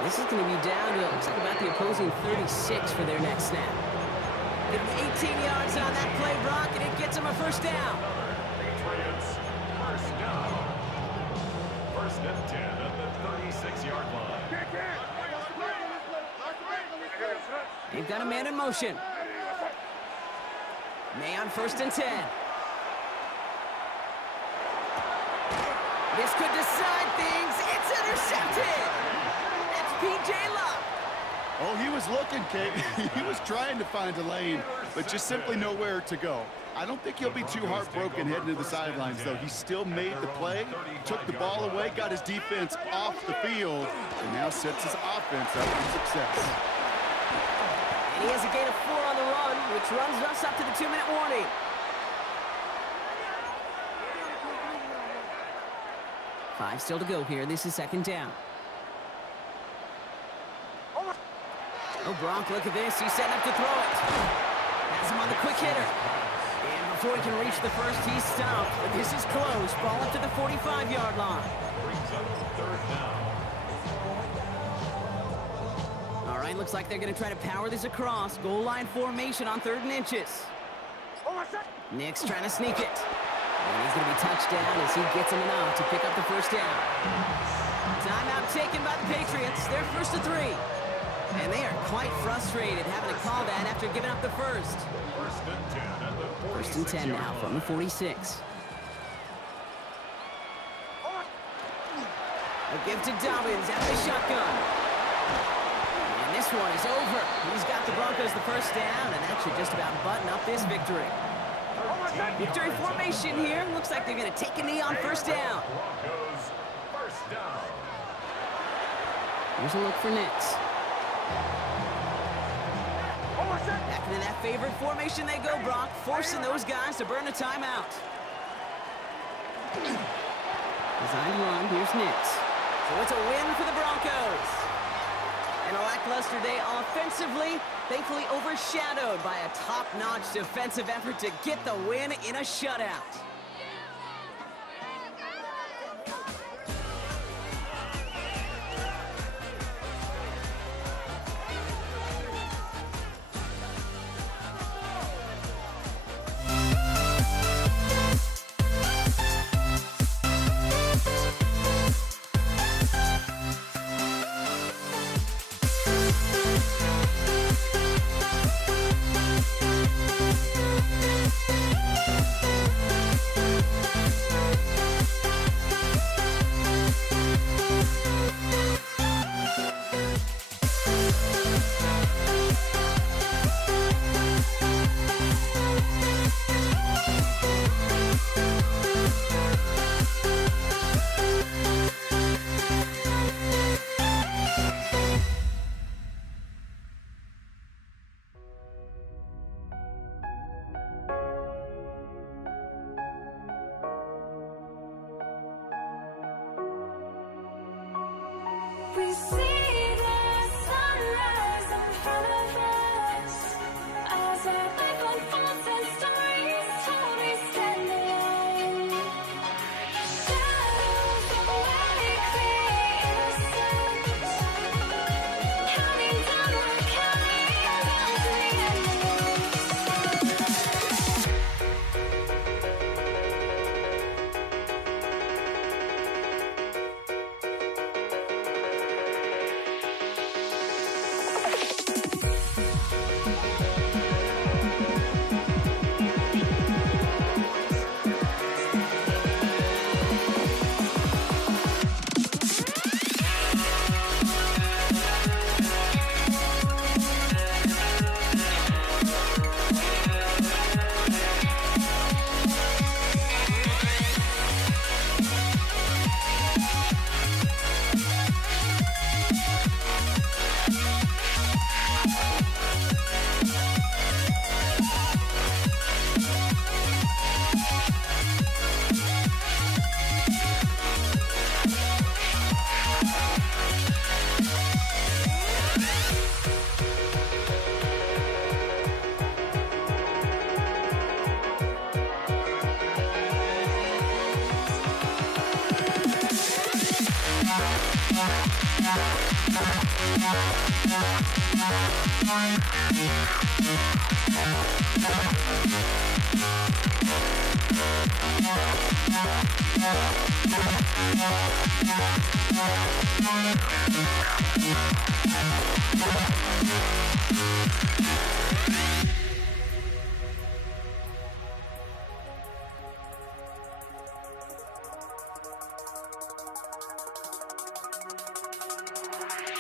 This is going to be down to, it looks like about the opposing 36 for their next snap. Give him 18 yards on that play, Brock, and it gets him a first down. Patriots first down. 1st and 10 at the 36-yard line. They've got a man in motion. May on 1st and 10. This could decide things. It's intercepted. That's P.J. Locke. Oh, he was looking, Kate. He was trying to find a lane, but just simply nowhere to go. I don't think he'll be too heartbroken heading to the sidelines, though. He still made the play, took the ball away, got his defense off the field, and now sets his offense up for success. And he has a gain of 4 on the run, which runs us up to the 2-minute warning. 5 still to go here. This is second down. Oh, Gronk, look at this. He's setting up to throw it. Has him on the quick hitter. And before he can reach the first, he's stopped. But this is close. Ball up to the 45-yard line. Brings up third down. All right, looks like they're going to try to power this across. Goal line formation on 3rd and inches. Nick's trying to sneak it. And he's going to be touched down as he gets him enough to pick up the first down. Timeout taken by the Patriots. They're 1st and 3. And they are quite frustrated having to call that after giving up the first. 1st and 10 at the 1st and 10 now from the 46. A give to Dobbins out of the shotgun. And this one is over. He's got the Broncos the first down, and that should just about button up this victory. Victory formation here. Looks like they're going to take a knee on 1st down. Broncos, 1st down. Here's a look for Nix. Back into that favorite formation they go, Brock, forcing those guys to burn a timeout. Designed run, here's Nix. So it's a win for the Broncos. And a lackluster day offensively, thankfully overshadowed by a top-notch defensive effort to get the win in a shutout. We see the sunrise in front of us as our life unfolds and stories told. We stand alone. Shadows away, innocent. Counting down, we're counting down to the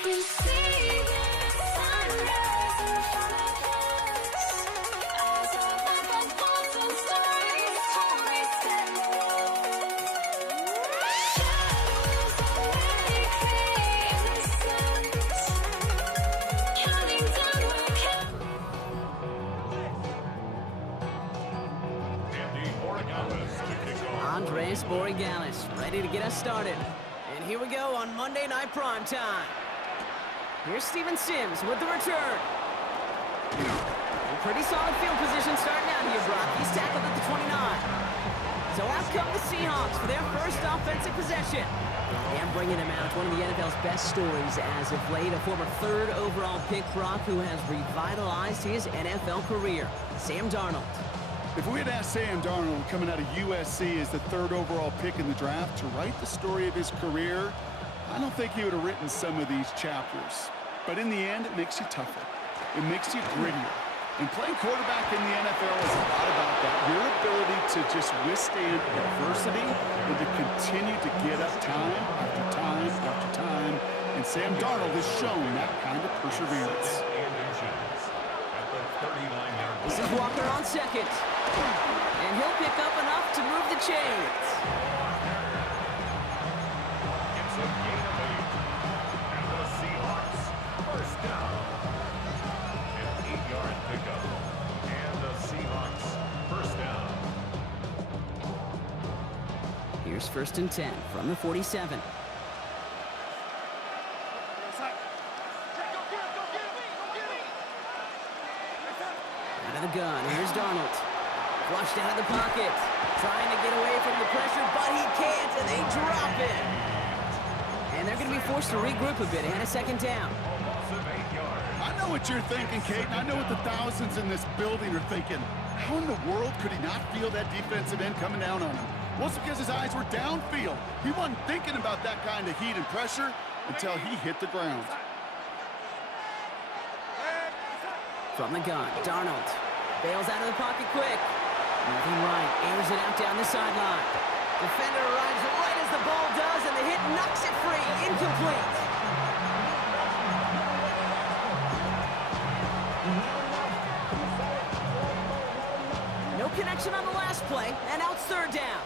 We see the sunrise in front of us as our life unfolds and stories told. We stand alone. Shadows away, innocent. Counting down, we're counting. Andy Oregalis to kick off. Andre Chris Borregalis, ready to get us started. And here we go on Monday Night Primetime. Here's Steven Sims with the return. A pretty solid field position starting out here, Brock. He's tackled at the 29. So out come the Seahawks for their first offensive possession. And bringing him out, one of the NFL's best stories as of late, a former third overall pick, Brock, who has revitalized his NFL career, Sam Darnold. If we had asked Sam Darnold, coming out of USC as the third overall pick in the draft, to write the story of his career, I don't think he would have written some of these chapters. But in the end, it makes you tougher. It makes you grittier. And playing quarterback in the NFL is a lot about that. Your ability to just withstand adversity and to continue to get up time after time after time. And Sam Darnold has shown that kind of perseverance. This is Walker on second. And he'll pick up enough to move the chains. It's a gain of 8. And the Seahawks first down. An 8-yard pickup. And the Seahawks first down. Here's 1st and 10 from the 47. Out of the gun, here's Darnold. Flushed out of the pocket. Trying to get away from the pressure, but he can't, and they drop it. And they're going to be forced to regroup a bit ahead of 2nd down. I know what you're thinking, Kate, and I know what the thousands in this building are thinking. How in the world could he not feel that defensive end coming down on him? Well, it's because his eyes were downfield. He wasn't thinking about that kind of heat and pressure until he hit the ground. From the gun, Darnold bails out of the pocket quick. Moving right, airs it out down the sideline. Defender arrives right as the ball does, and the hit knocks it free. Incomplete. No connection on the last play, and now it's 3rd down.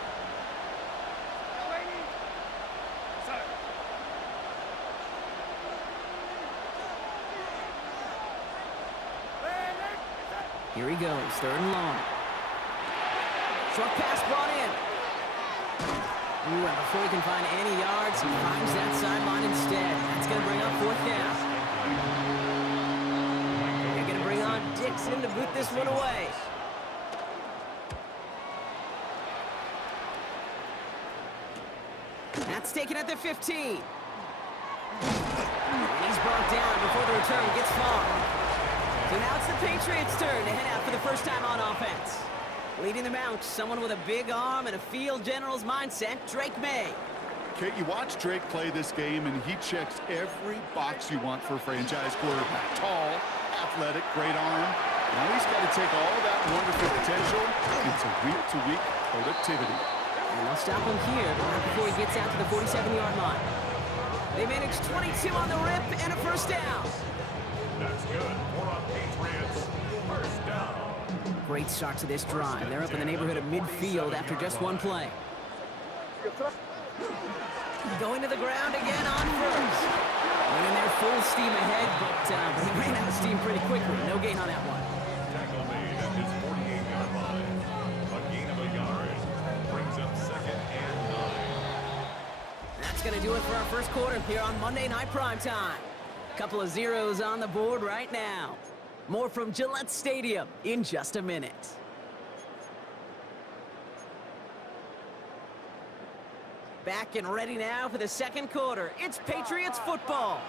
Here he goes, 3rd and long. Short pass brought in. Ooh, and before he can find any yards, he finds that sideline instead. That's going to bring up 4th down. They're going to bring on Dixon to boot this one away. That's taken at the 15. And he's brought down before the return gets far. So now it's the Patriots' turn to head out for the first time on offense. Leading them out, someone with a big arm and a field general's mindset, Drake May. Kate, you watch Drake play this game, and he checks every box you want for a franchise quarterback. Tall, athletic, great arm. Now he's got to take all that wonderful potential into week-to-week productivity. And they'll stop him here right before he gets out to the 47-yard line. They managed 22 on the rip and a 1st down. That's good. 4 on Patriots. First down. Great start to this drive. They're up in the neighborhood of midfield after just one play. Going to the ground again on 1st. Went in there full steam ahead, but he ran out of steam pretty quickly. No gain on that one. Tackle made at his 48-yard line. A gain of a yard. Brings up 2nd and 9. That's going to do it for our first quarter here on Monday Night Primetime. Couple of zeros on the board right now. More from Gillette Stadium in just a minute. Back and ready now for the 2nd quarter. It's Patriots football.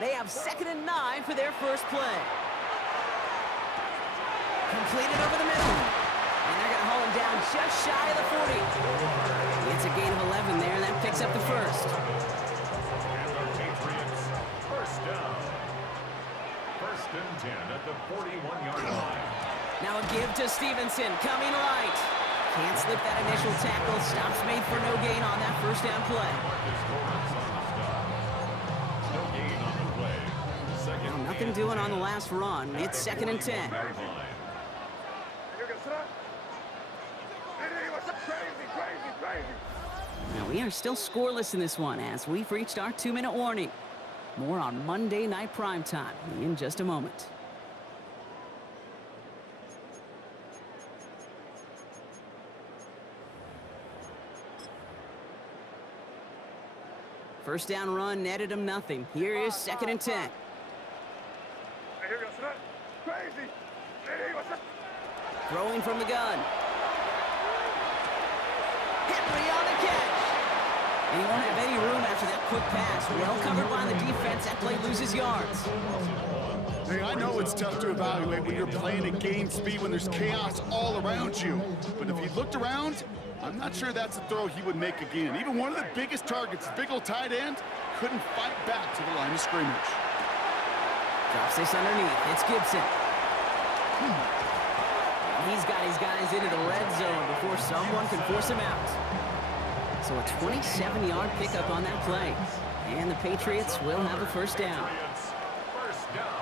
They have 2nd and 9 for their first play. Completed over the middle. And they're going to haul him down just shy of the 40. It's a gain of 11 there. That picks up the 1st. And the Patriots first down. 1st and 10 at the 41-yard line. Now a give to Stevenson, coming right. Can't slip that initial tackle. Stops made for no gain on that 1st down play. Marcus Lawrence on the stop. No gain on the play. Second Nothing and doing on 10. the last run. It's 2nd and 10. Yard line. Now we are still scoreless in this one as we've reached our 2-minute warning. More on Monday Night Primetime in just a moment. First down run netted him nothing. Here is 2nd and 10. Hey, here we go. Son. Crazy. Hey, what's up? Throwing from the gun. Henry on the catch. And he won't have any room after that quick pass. Well covered by the defense. That play loses yards. Hey, I know it's tough to evaluate when you're playing at game speed when there's chaos all around you. But if he looked around, I'm not sure that's a throw he would make again. Even one of the biggest targets, big old tight end, couldn't fight back to the line of scrimmage. Drops this underneath. It's Gibson. He's got his guys into the red zone before someone can force him out. So a 27-yard pickup on that play. And the Patriots will have a first down. First down.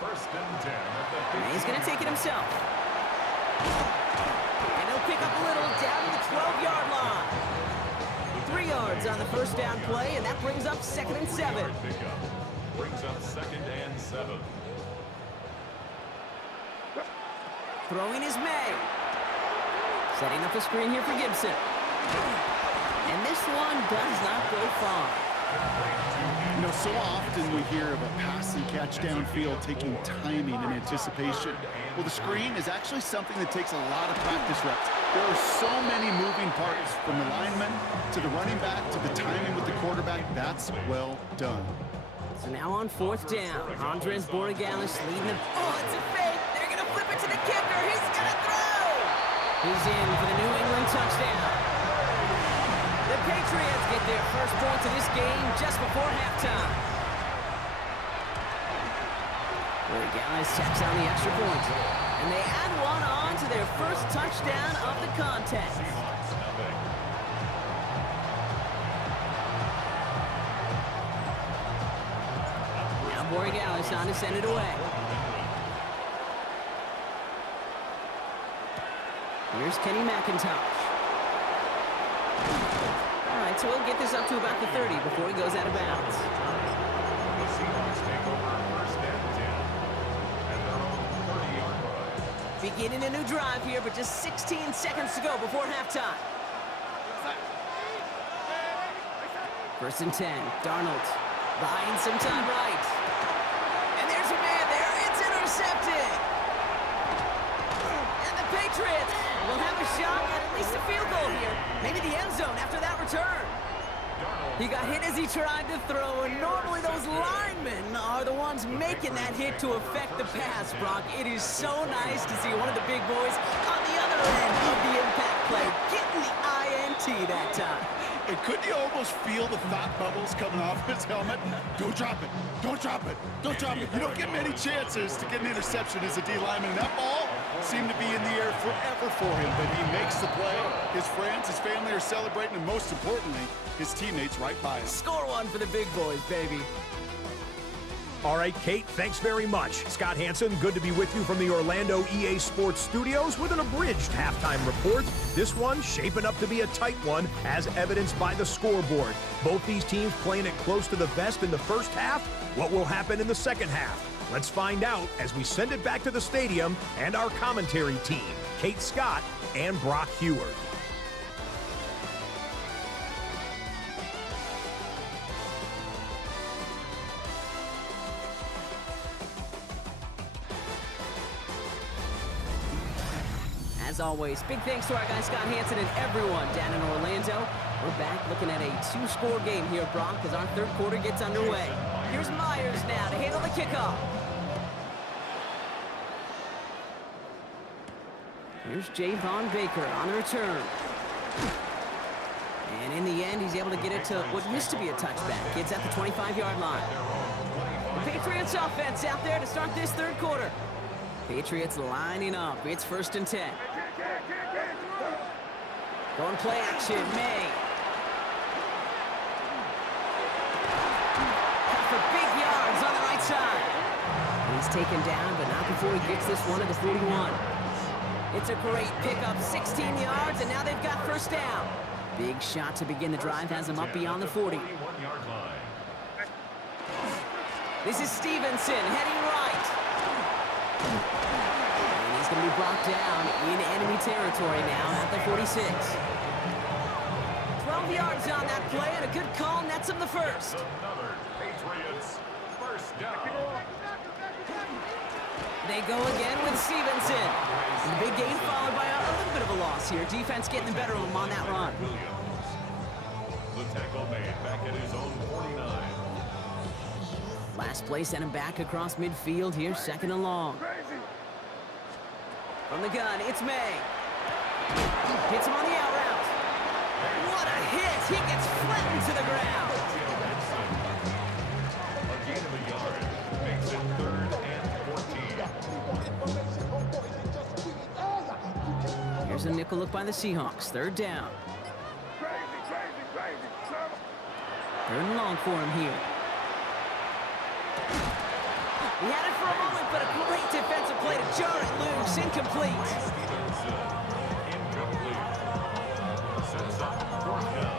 First and 10 at the And he's going to take it himself. And he'll pick up a little down to the 12-yard line. 3 yards on the first down play, and that brings up 2nd and 7. pickup. Brings up 2nd and 7. Throwing is May. Setting up a screen here for Gibson. And this one does not go far. You know, so often we hear of a pass and catch downfield taking timing and anticipation. Well, the screen is actually something that takes a lot of practice reps. There are so many moving parts, from the lineman to the running back to the timing with the quarterback. That's well done. So now on 4th down, Andres Borregales leading them. Oh, it's a fake. They're going to flip it to the kicker. He's going to throw. He's in for the New England touchdown. The Patriots get their first points of this game just before halftime. Borregales tacks on the extra point. And they add one on to their first touchdown of the contest. Now Borregales on to send it away. Here's Kenny McIntosh. All right, so we'll get this up to about the 30 before he goes out of bounds. The Seahawks take over first and 10 at their own 30-yard line. Beginning a new drive here, but just 16 seconds to go before halftime. 1st and 10, Darnold buying some time right. And there's a man there, it's intercepted. And the Patriots will have a shot at least a field goal here. Maybe the end zone after that return. He got hit as he tried to throw, and normally those linemen are the ones making that hit to affect the pass, Brock. It is so nice to see one of the big boys on the other end of the impact play, getting the INT that time. And couldn't you almost feel the thought bubbles coming off his helmet? Don't drop it. Don't drop it. Don't drop it. You don't get many chances to get an interception as a D lineman. That ball seemed to be in the air forever for him, but he makes the play. His friends, his family are celebrating, and most importantly, his teammates right by him. Score one for the big boys, baby. All right, Kate, thanks very much. Scott Hansen, good to be with you from the Orlando EA Sports Studios with an abridged halftime report. This one shaping up to be a tight one, as evidenced by the scoreboard. Both these teams playing it close to the vest in the first half. What will happen in the second half? Let's find out as we send it back to the stadium and our commentary team, Kate Scott and Brock Heward. As always, big thanks to our guy Scott Hansen and everyone down in Orlando. We're back looking at a 2-score game here, Brock, as our third quarter gets underway. Here's Myers now to handle the kickoff. Here's Javon Baker on the return. And in the end, he's able to get it to what used to be a touchback. It's at the 25-yard line. The Patriots offense out there to start this third quarter. Patriots lining up. It's 1st and 10. Going play action, May. For big yards on the right side. And he's taken down, but not before he gets this one to the 41. It's a great pickup, 16 yards, and now they've got first down. Big shot to begin the drive, has him up beyond the 40. 41-yard line. This is Stevenson heading right. And he's going to be brought down in enemy territory now at the 46. 12 yards on that play, and a good call, and that's nets him the first. Another Patriots first down. They go again with Stevenson. And the big gain followed by a little bit of a loss here. Defense getting the better of him on that run. Williams. The tackle made back at his own 49. Last play sent him back across midfield here, second and long. From the gun, it's May. Hits him on the out route. What a hit! He gets flattened to the ground. A gain of a yard makes it 3rd and 14. Here's a nickel look by the Seahawks. 3rd down. Crazy. 3rd and long for him here. He had it for a moment, but a great defensive play to jar it loose. Incomplete. Stevenson, incomplete. Sets up 4th down.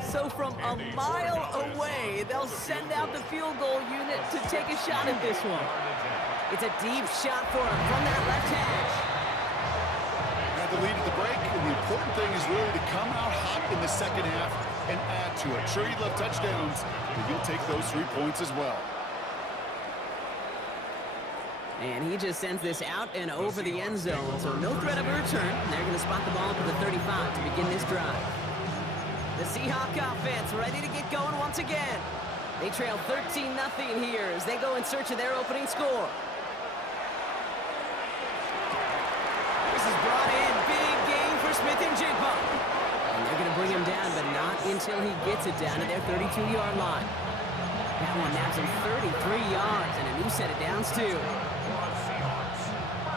So from a mile away, they'll send out the field goal unit to take a shot at this one. It's a deep shot for him from that left hash. Had the lead at the break, and the important thing is really to come out hot in the second half and add to it. Sure, you love touchdowns, but you'll take those 3 points as well. And he just sends this out and over the end zone, so no threat of a return. They're going to spot the ball up at the 35 to begin this drive. The Seahawk offense ready to get going once again. They trail 13-0 here as they go in search of their opening score. This is brought in. Big gain for Smith and Jigba. And they're going to bring him down, but not until he gets it down to their 32-yard line. That one nabs him 33 yards and a new set of downs, too.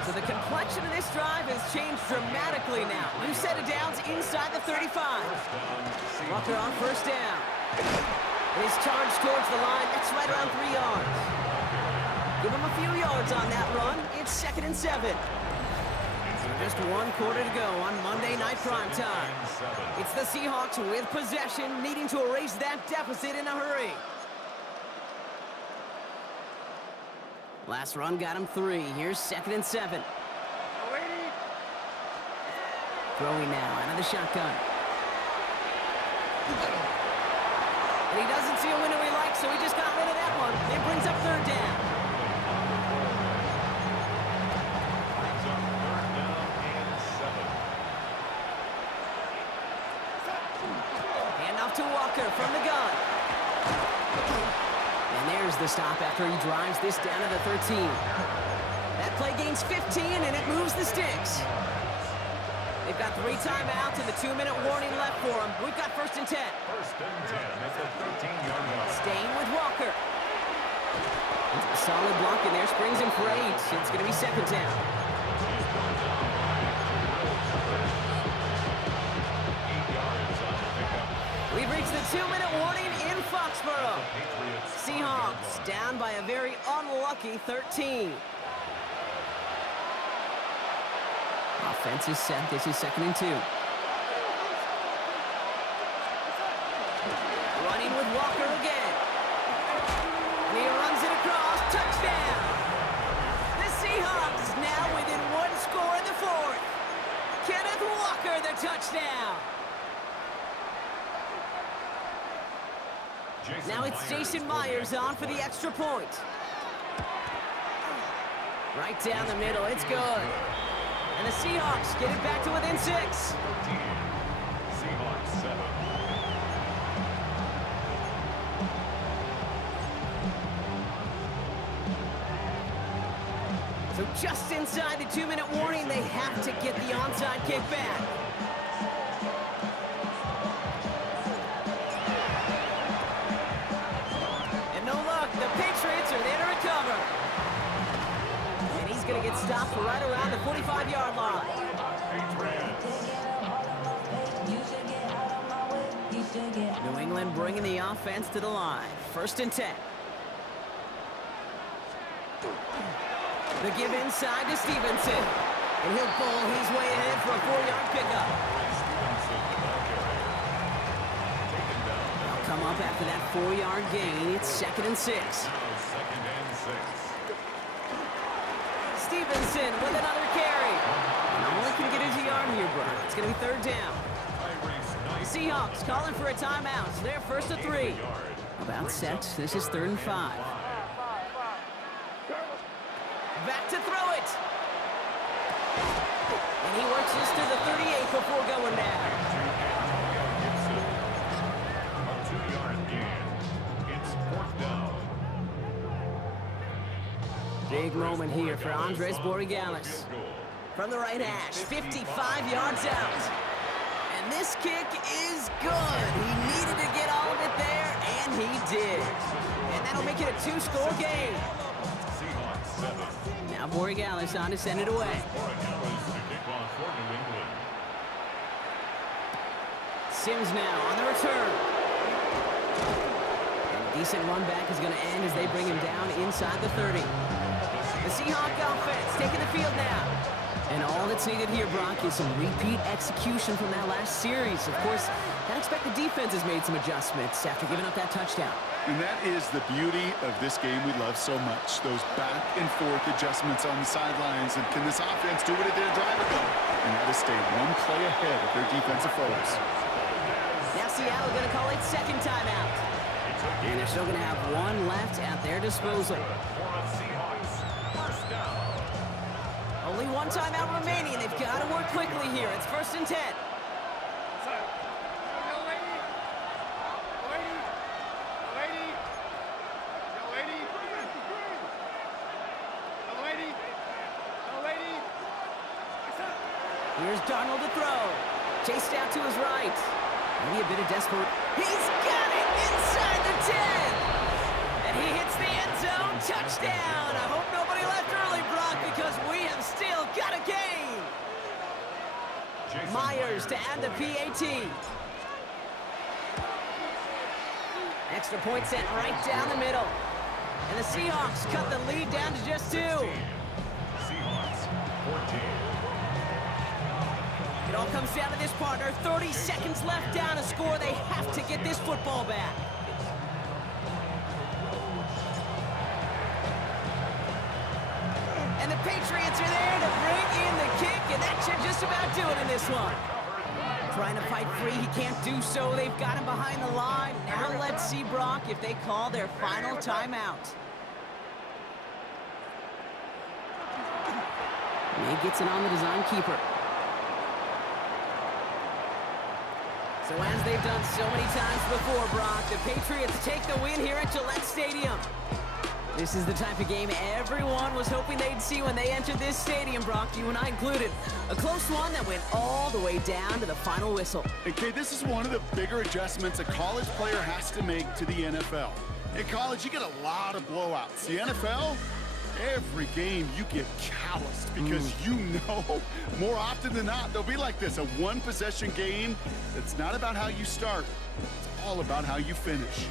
So the complexion of this drive has changed dramatically now. New set of downs inside the 35. Walker on 1st down. His charge towards the line, that's right around 3 yards. Give him a few yards on that run. It's 2nd and 7. Just 1 quarter to go on Monday Night Primetime. It's the Seahawks with possession, needing to erase that deficit in a hurry. Last run got him 3. Here's 2nd and 7. Throwing now out of the shotgun. And he doesn't see a window he likes, so he just got rid of that one. It brings up 3rd down. Brings up 3rd down and 7. Hand off to Walker from the gun. And there's the stop after he drives this down to the 13. That play gains 15, and it moves the sticks. They've got 3 timeouts and the 2-minute warning left for them. We've got 1st and 10. 1st and 10 at the 13-yard line. Staying with Walker. Solid block in there, springs him for 8. It's going to be 2nd down. We've reached the 2-minute warning in Foxborough. Seahawks down by a very unlucky 13. Offense is set. This is 2nd and 2. Running with Walker again. And he runs it across. Touchdown! The Seahawks now within 1 score in the 4th. Kenneth Walker, the touchdown. Now it's Jason Myers on for the extra point. Right down the middle. It's good. And the Seahawks get it back to within 6. Seahawks 7. So just inside the 2-minute warning, they have to get the onside kick back. And no luck, the Patriots are there to recover. And he's going to get stopped right around the 45-yard line. New England bringing the offense to the line. 1st and 10. The give inside to Stevenson. And he'll pull his way ahead for a 4-yard pickup. They'll come up after that 4-yard gain. It's 2nd and 6. Stevenson with another carry. And all he can get is a yard here, Brian. It's going to be 3rd down. Seahawks calling for a timeout. So they're first and 3. About set. This is 3rd and 5. Back to throw it. And he works this to the 38 before going down. A 2-yard gain. It's 4th down. Big moment here for Andres Borregales. From the right hash, 55 yards out. And this kick is good. He needed to get all of it there, and he did. And that'll make it a 2-score game. Seahawks 7. Now Borregales on to send it away. Borregales to kick off for New England. Sims now on the return. And a decent run back is going to end as they bring him down inside the 30. The Seahawk offense taking the field now. And all that's needed here, Brock, is some repeat execution from that last series. Of course, I expect the defense has made some adjustments after giving up that touchdown. And that is the beauty of this game we love so much. Those back and forth adjustments on the sidelines. And can this offense do what it did a drive ago? And that is stay one play ahead of their defensive foes. Now Seattle going to call it second timeout. And they're still going to have one left at their disposal. For a Seahawks first down. Only one timeout remaining. They've got to work quickly here. It's 1st and 10. Here's Darnold to throw. Chased out to his right. Maybe a bit of desperate. He's got it inside the 10. And he hits the end zone. Touchdown. I hope nobody left early, Brock, because we have still got a game. Myers to add the PAT. Extra point sent right down the middle. And the Seahawks cut the lead down to just 2. Seahawks 14. It all comes down to this, partner. 30 seconds left down to score. They have to get this football back. And the Patriots are there to bring in the kick, and that should just about do it in this one. Trying to fight free, he can't do so. They've got him behind the line. Now let's see, Brock, if they call their final timeout. May gets it on the design keeper. So as they've done so many times before, Brock, the Patriots take the win here at Gillette Stadium. This is the type of game everyone was hoping they'd see when they entered this stadium, Brock, you and I included. A close one that went all the way down to the final whistle. Okay, this is one of the bigger adjustments a college player has to make to the NFL. In college, you get a lot of blowouts. The NFL, every game you get calloused because you know more often than not they'll be like this, a one-possession game that's not about how you start. It's all about how you finish.